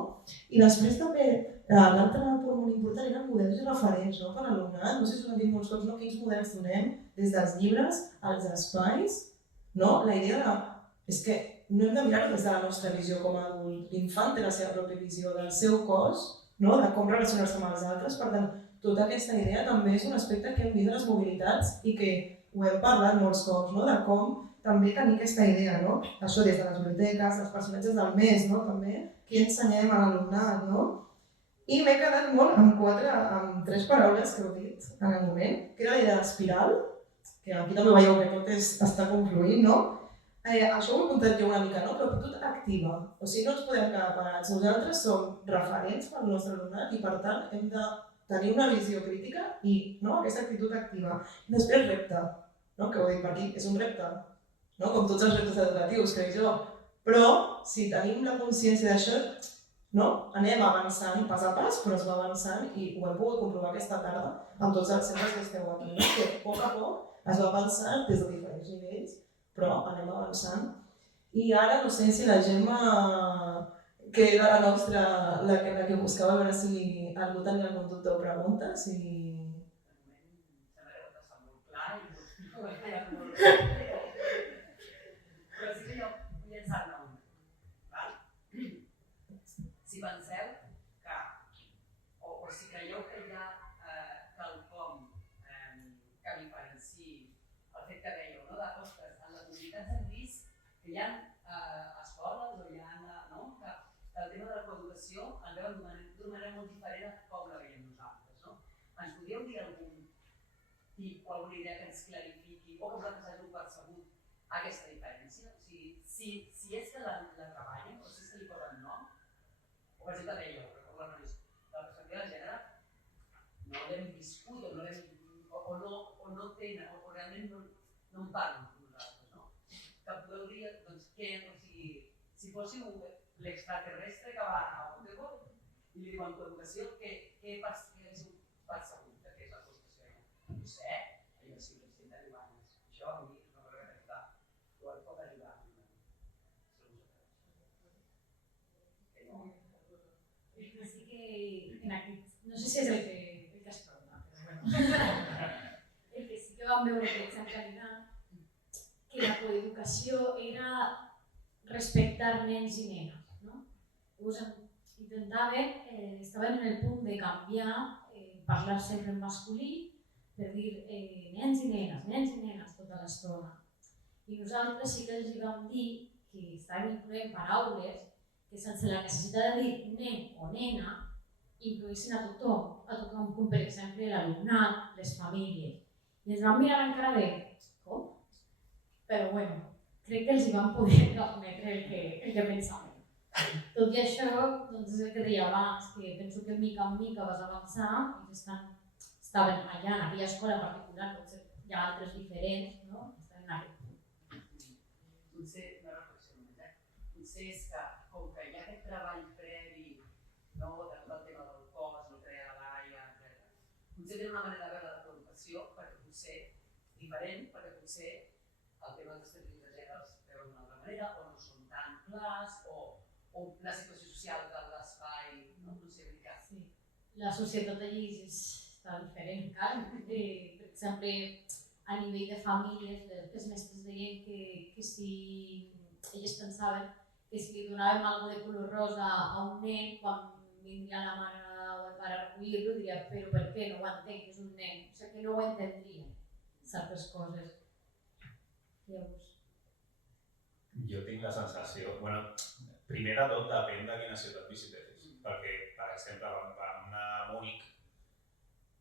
I després també, l'altre punt molt important eren models i referents, no? Per a l'alumnat, no sé si us han dit molts cops, no? Quins models donem des dels llibres als espais, no? La idea de, és que no hem de mirar-ho des de la nostra visió com a adult, l'infant té la seva pròpia visió del seu cos, no? De com relacionar-se amb els altres, per tant, tota aquesta idea també és un aspecte que hem vist a les mobilitats i que ho hem parlat molts cops, no? De com també tenir aquesta idea, no? Això des de les biblioteques, els personatges del mes, no? També, què ensenyem a l'alumnat, no? I m'he quedat molt amb 3 paraules que heu dit en el moment, que era la idea d'espiral, que aquí també veieu que tot està confluint, no? Això ho he contat jo una mica, no? Però actitud activa. O sigui, no ens podem quedar parats. Nosaltres som referents pel nostre alumnat i, per tant, hem de tenir una visió crítica i, no? Aquesta actitud activa. I després repte, no? Que ho dic per aquí, és un repte, no? Com tots els reptes educatius, crec jo. Però, si tenim la consciència d'això, no? Anem avançant pas a pas, però es va avançant i ho hem pogut comprovar aquesta tarda amb tots els centres que esteu aquí, no? Que a poc es va avançant des de diferents nivells, però anem avançant. I ara no sé si la Gemma, que era la nostra, la que buscava a veure si algú tenia algun dubte o pregunta, si... Però sí que jo vull llançar-ne una. Si penseu que, o si creieu que hi ha quelcom que diferenciï el fet que dèieu, no? De, ostres, en les comunitats hem vist que hi ha escoles o hi ha, no? Que el tema de la coeducació el veuen d'una manera molt diferent a com la veiem nosaltres, no? Ens podríeu dir algun tip o alguna idea que ens clarifiqui o que vosaltres hàgiu percebut aquesta diferència? O sigui, si és que la treballen o si és que li posen nom, o per exemple dèieu, la perspectiva de gènere no l'hem viscut o no tenen, o realment no en parlen amb nosaltres, no? Que podeu dir, doncs, què, o sigui, si fóssiu l'extraterrestre que va a Montego i li diuen coeducació, què haguéssiu percebut de què és la coeducació? No sé, allò sí, que estem derivant. Això a mi és una cosa que està, igual pot arribar. Sí que en aquest, no sé si és el que es prova, però bueno. El que sí que vam veure, per exemple, era que la coeducació era respectar nens i nenes, no? Llavors intentaven, estaven en el punt de canviar, parlar sempre en masculí, per dir nens i nenes tota l'estona. I nosaltres sí que els vam dir que estàvem incloent paraules que sense la necessitat de dir nen o nena incloïssin a tothom, com per exemple l'alumnat, les famílies. I ens vam mirar encara de com? Però bueno, crec que els hi vam poder admetre el que pensàvem. Tot i això, doncs és el que deia abans, que penso que mica en mica vas avançar i estaven allà en aquella escola particular, potser hi ha altres diferents, no? Estaven en aquest punt. Potser, una reflexió només, potser és que com que hi ha aquest treball previ, no, de tot el tema del cos, el crea la Laia, etc. Potser tenen una manera de veure la coeducació perquè potser diferent, perquè potser el tema dels estereotips de gènere els veuen d'una altra manera, o no són tan clars, o la situació social de l'espai, no sé, veritat. Sí. La societat d'allí està diferent encara. Per exemple, a nivell de famílies, els mestres deien que si elles pensaven que si li donàvem alguna de color rosa a un nen, quan vindria la mare o el pare a recollir-lo, diria, però per què? No ho entenc, és un nen. O sigui que no ho entendria, certes coses. Llavors... Jo tinc la sensació... Bueno, primer de tot depèn de quina ciutat visitessis. Perquè, per exemple, quan anar a Múnich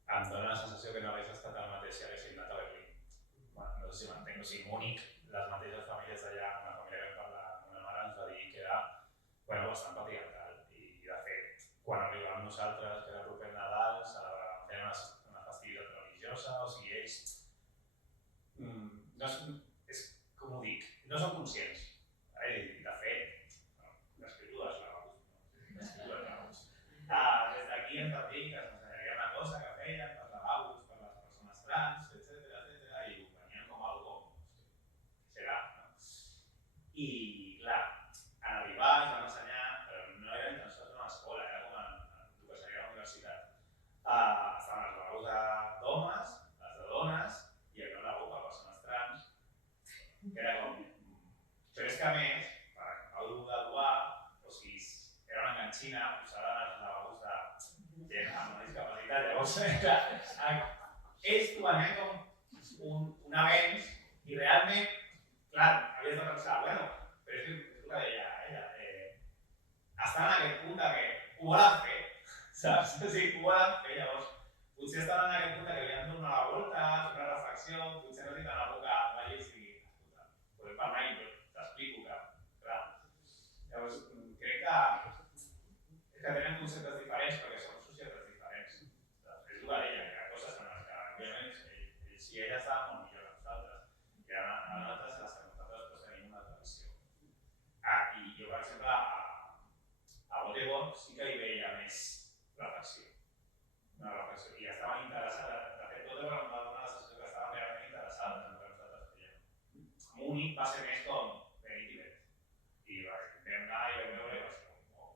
em dóna la sensació que no hagués estat el mateix si haguéssim anat a Berlín. Bueno, no sé si m'entenc. O sigui, Múnich, les mateixes famílies d'allà, una família que parla amb una mare ens va dir que era bastant patriarcal. I, de fet, quan arribàvem nosaltres, que era proper Nadal, feien una festivitat religiosa, o sigui, ells és que a més, per acabar de graduar, o sigui, era una enganxina, posaven els lavabos de gent amb una discapacitat. Llavors, ells t'ho venien com un avenç i realment, clar, havies de pensar, bueno, però és que el que deia ella, estan en aquest punt que ho volen fer, saps? O sigui, ho volen fer, llavors, potser estan en aquest punt que havien de donar la volta, fer una reflexió, potser necessiten algú que vagi i sigui, escolta, podem parlar i t'explico que, clar, llavors, crec que tenen conceptes diferents perquè som societats diferents. És el que deia, hi ha coses en les que, òbviament, ells i elles estaven molt millor que nosaltres, i hi ha altres en les que nosaltres tenim una altra visió. I jo, per exemple, a Botegon sí que hi veia més reflexió. Una reflexió. I estaven interessades. De fet, Botegon em va donar la sensació que estaven realment interessades en el que nosaltres fèiem. Múnich va ser més com venit i vet. I vam anar i vam veure i va ser com, oh,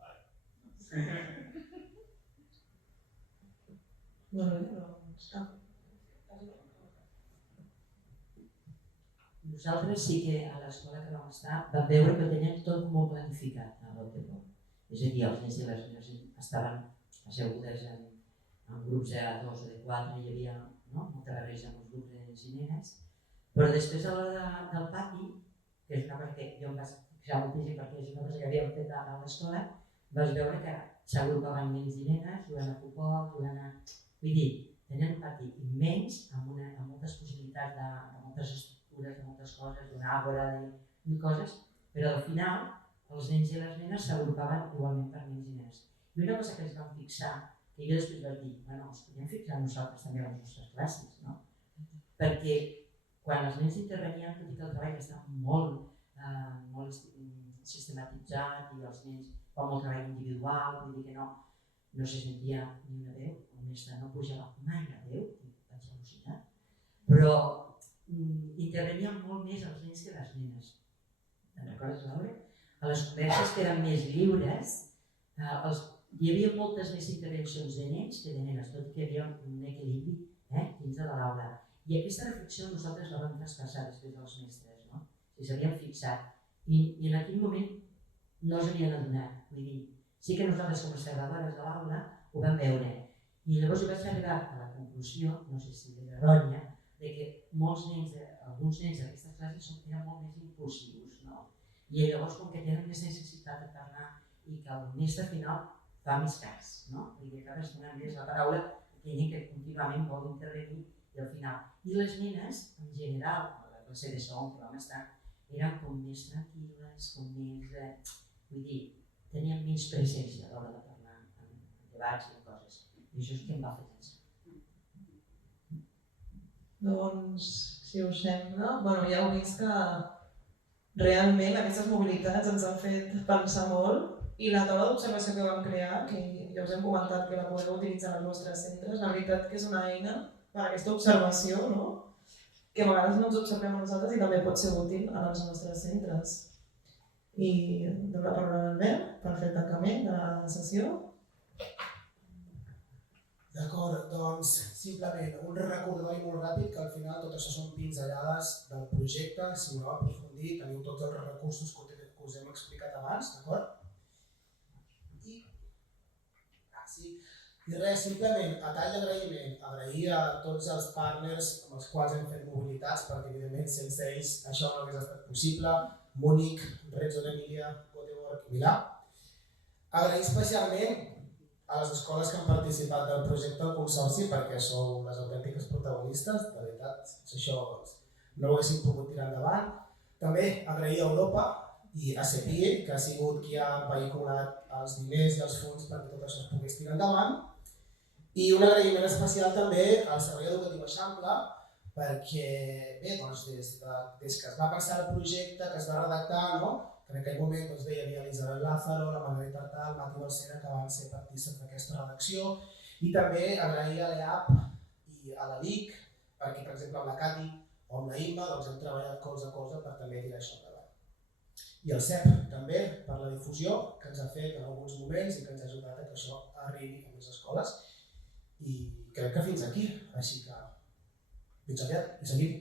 vale. Nosaltres sí que a l'escola que vam estar vam veure que tenien tot molt planificat a Botegon. És a dir, els nens i les nenes estaven assegudes en grups de 2 o de 4, hi havia molta barreja amb els grups de nens i nenes, però després a l'hora del pati, que és una cosa que jo em vaig fixar moltíssim perquè és una cosa que havíem fet a l'escola, vaig veure que s'agrupaven nens i nenes, jugant a futbol, jugant a... Vull dir, tenien un pati immens, amb moltes possibilitats de moltes estructures, de moltes coses, d'una àgora, de coses, però al final els nens i les nenes s'agrupaven igualment per nens i nenes. I una cosa que ens vam fixar, que jo després vaig dir, bueno, ens podíem fixar nosaltres també a les nostres classes, no? Perquè quan els nens intervenien, tot i que el treball estava molt sistematitzat i els nens fan molt treball individual, vull dir que no se sentia ni una veu, el mestre no pujava mai la veu, vaig al·lucinar, però intervenien molt més els nens que les nenes. Te'n recordes, Laura? A les converses que eren més lliures, hi havia moltes més intervencions de nens que de nenes, tot i que hi havia un equilibri dins de l'aula. I aquesta reflexió nosaltres la vam traspassar després dels mestres, no? Si s'havien fixat. I en aquell moment no s'havien adonat. Vull dir, sí que nosaltres com a observadores de l'aula ho vam veure. I llavors jo vaig arribar a la conclusió, no sé si és errònia, de que alguns nens d'aquestes classes eren molt més impulsius, no? I llavors, com que tenen més necessitat de parlar i que el mestre final fa més cas, no? Vull dir que acabes donant més la paraula a aquell que contínuament vol intervenir i al final. I les nenes, en general, a la classe de segon que vam estar, eren com més tranquil·les, com més... Vull dir, tenien menys presència a l'hora de parlar en debats i coses. I això és que em va fer pensar. Doncs, si us sembla, ja heu vist que realment aquestes mobilitats ens han fet pensar molt i la taula d'observació que vam crear, que ja us hem comentat que la podeu utilitzar als vostres centres, la veritat que és una eina per a aquesta observació, no? Que a vegades no ens observem a nosaltres i també pot ser útil als nostres centres. I dono la paraula a l'Albert per fer el tancament de la sessió. D'acord, doncs simplement un recordatori molt ràpid que al final tot això són pinzellades del projecte, si voleu aprofundir teniu tots els recursos que us hem explicat abans, d'acord? I res, simplement a tall d'agraïment, agrair a tots els partners amb els quals hem fet mobilitats perquè evidentment sense ells això no hagués estat possible, Múnich, Reggio d'Emília, Göteborg i Milà. Agrair especialment a les escoles que han participat del projecte del Consorci perquè sou les autèntiques protagonistes, de veritat, si això no ho haguéssim pogut tirar endavant. També agrair a Europa i a CEPIE, que ha sigut qui ha vehiculat els diners i els fons perquè tot això es pogués tirar endavant. I un agraïment especial també al Servei Educatiu Eixample perquè, bé, doncs, des que es va pensar el projecte, que es va redactar, que en aquell moment hi havia l'Isabel Lázaro, la Margarita Artal, el Mati Balcera, que van ser partícips d'aquesta redacció, i també agrair a l'EAP i a la LIC, perquè, per exemple, amb la Cati o amb la Imma hem treballat colze a colze per també tirar això endavant. I el CEP també, per la difusió que ens ha fet en alguns moments i que ens ha ajudat a que això arribi a més escoles. I crec que fins aquí, així que fins aviat i seguim.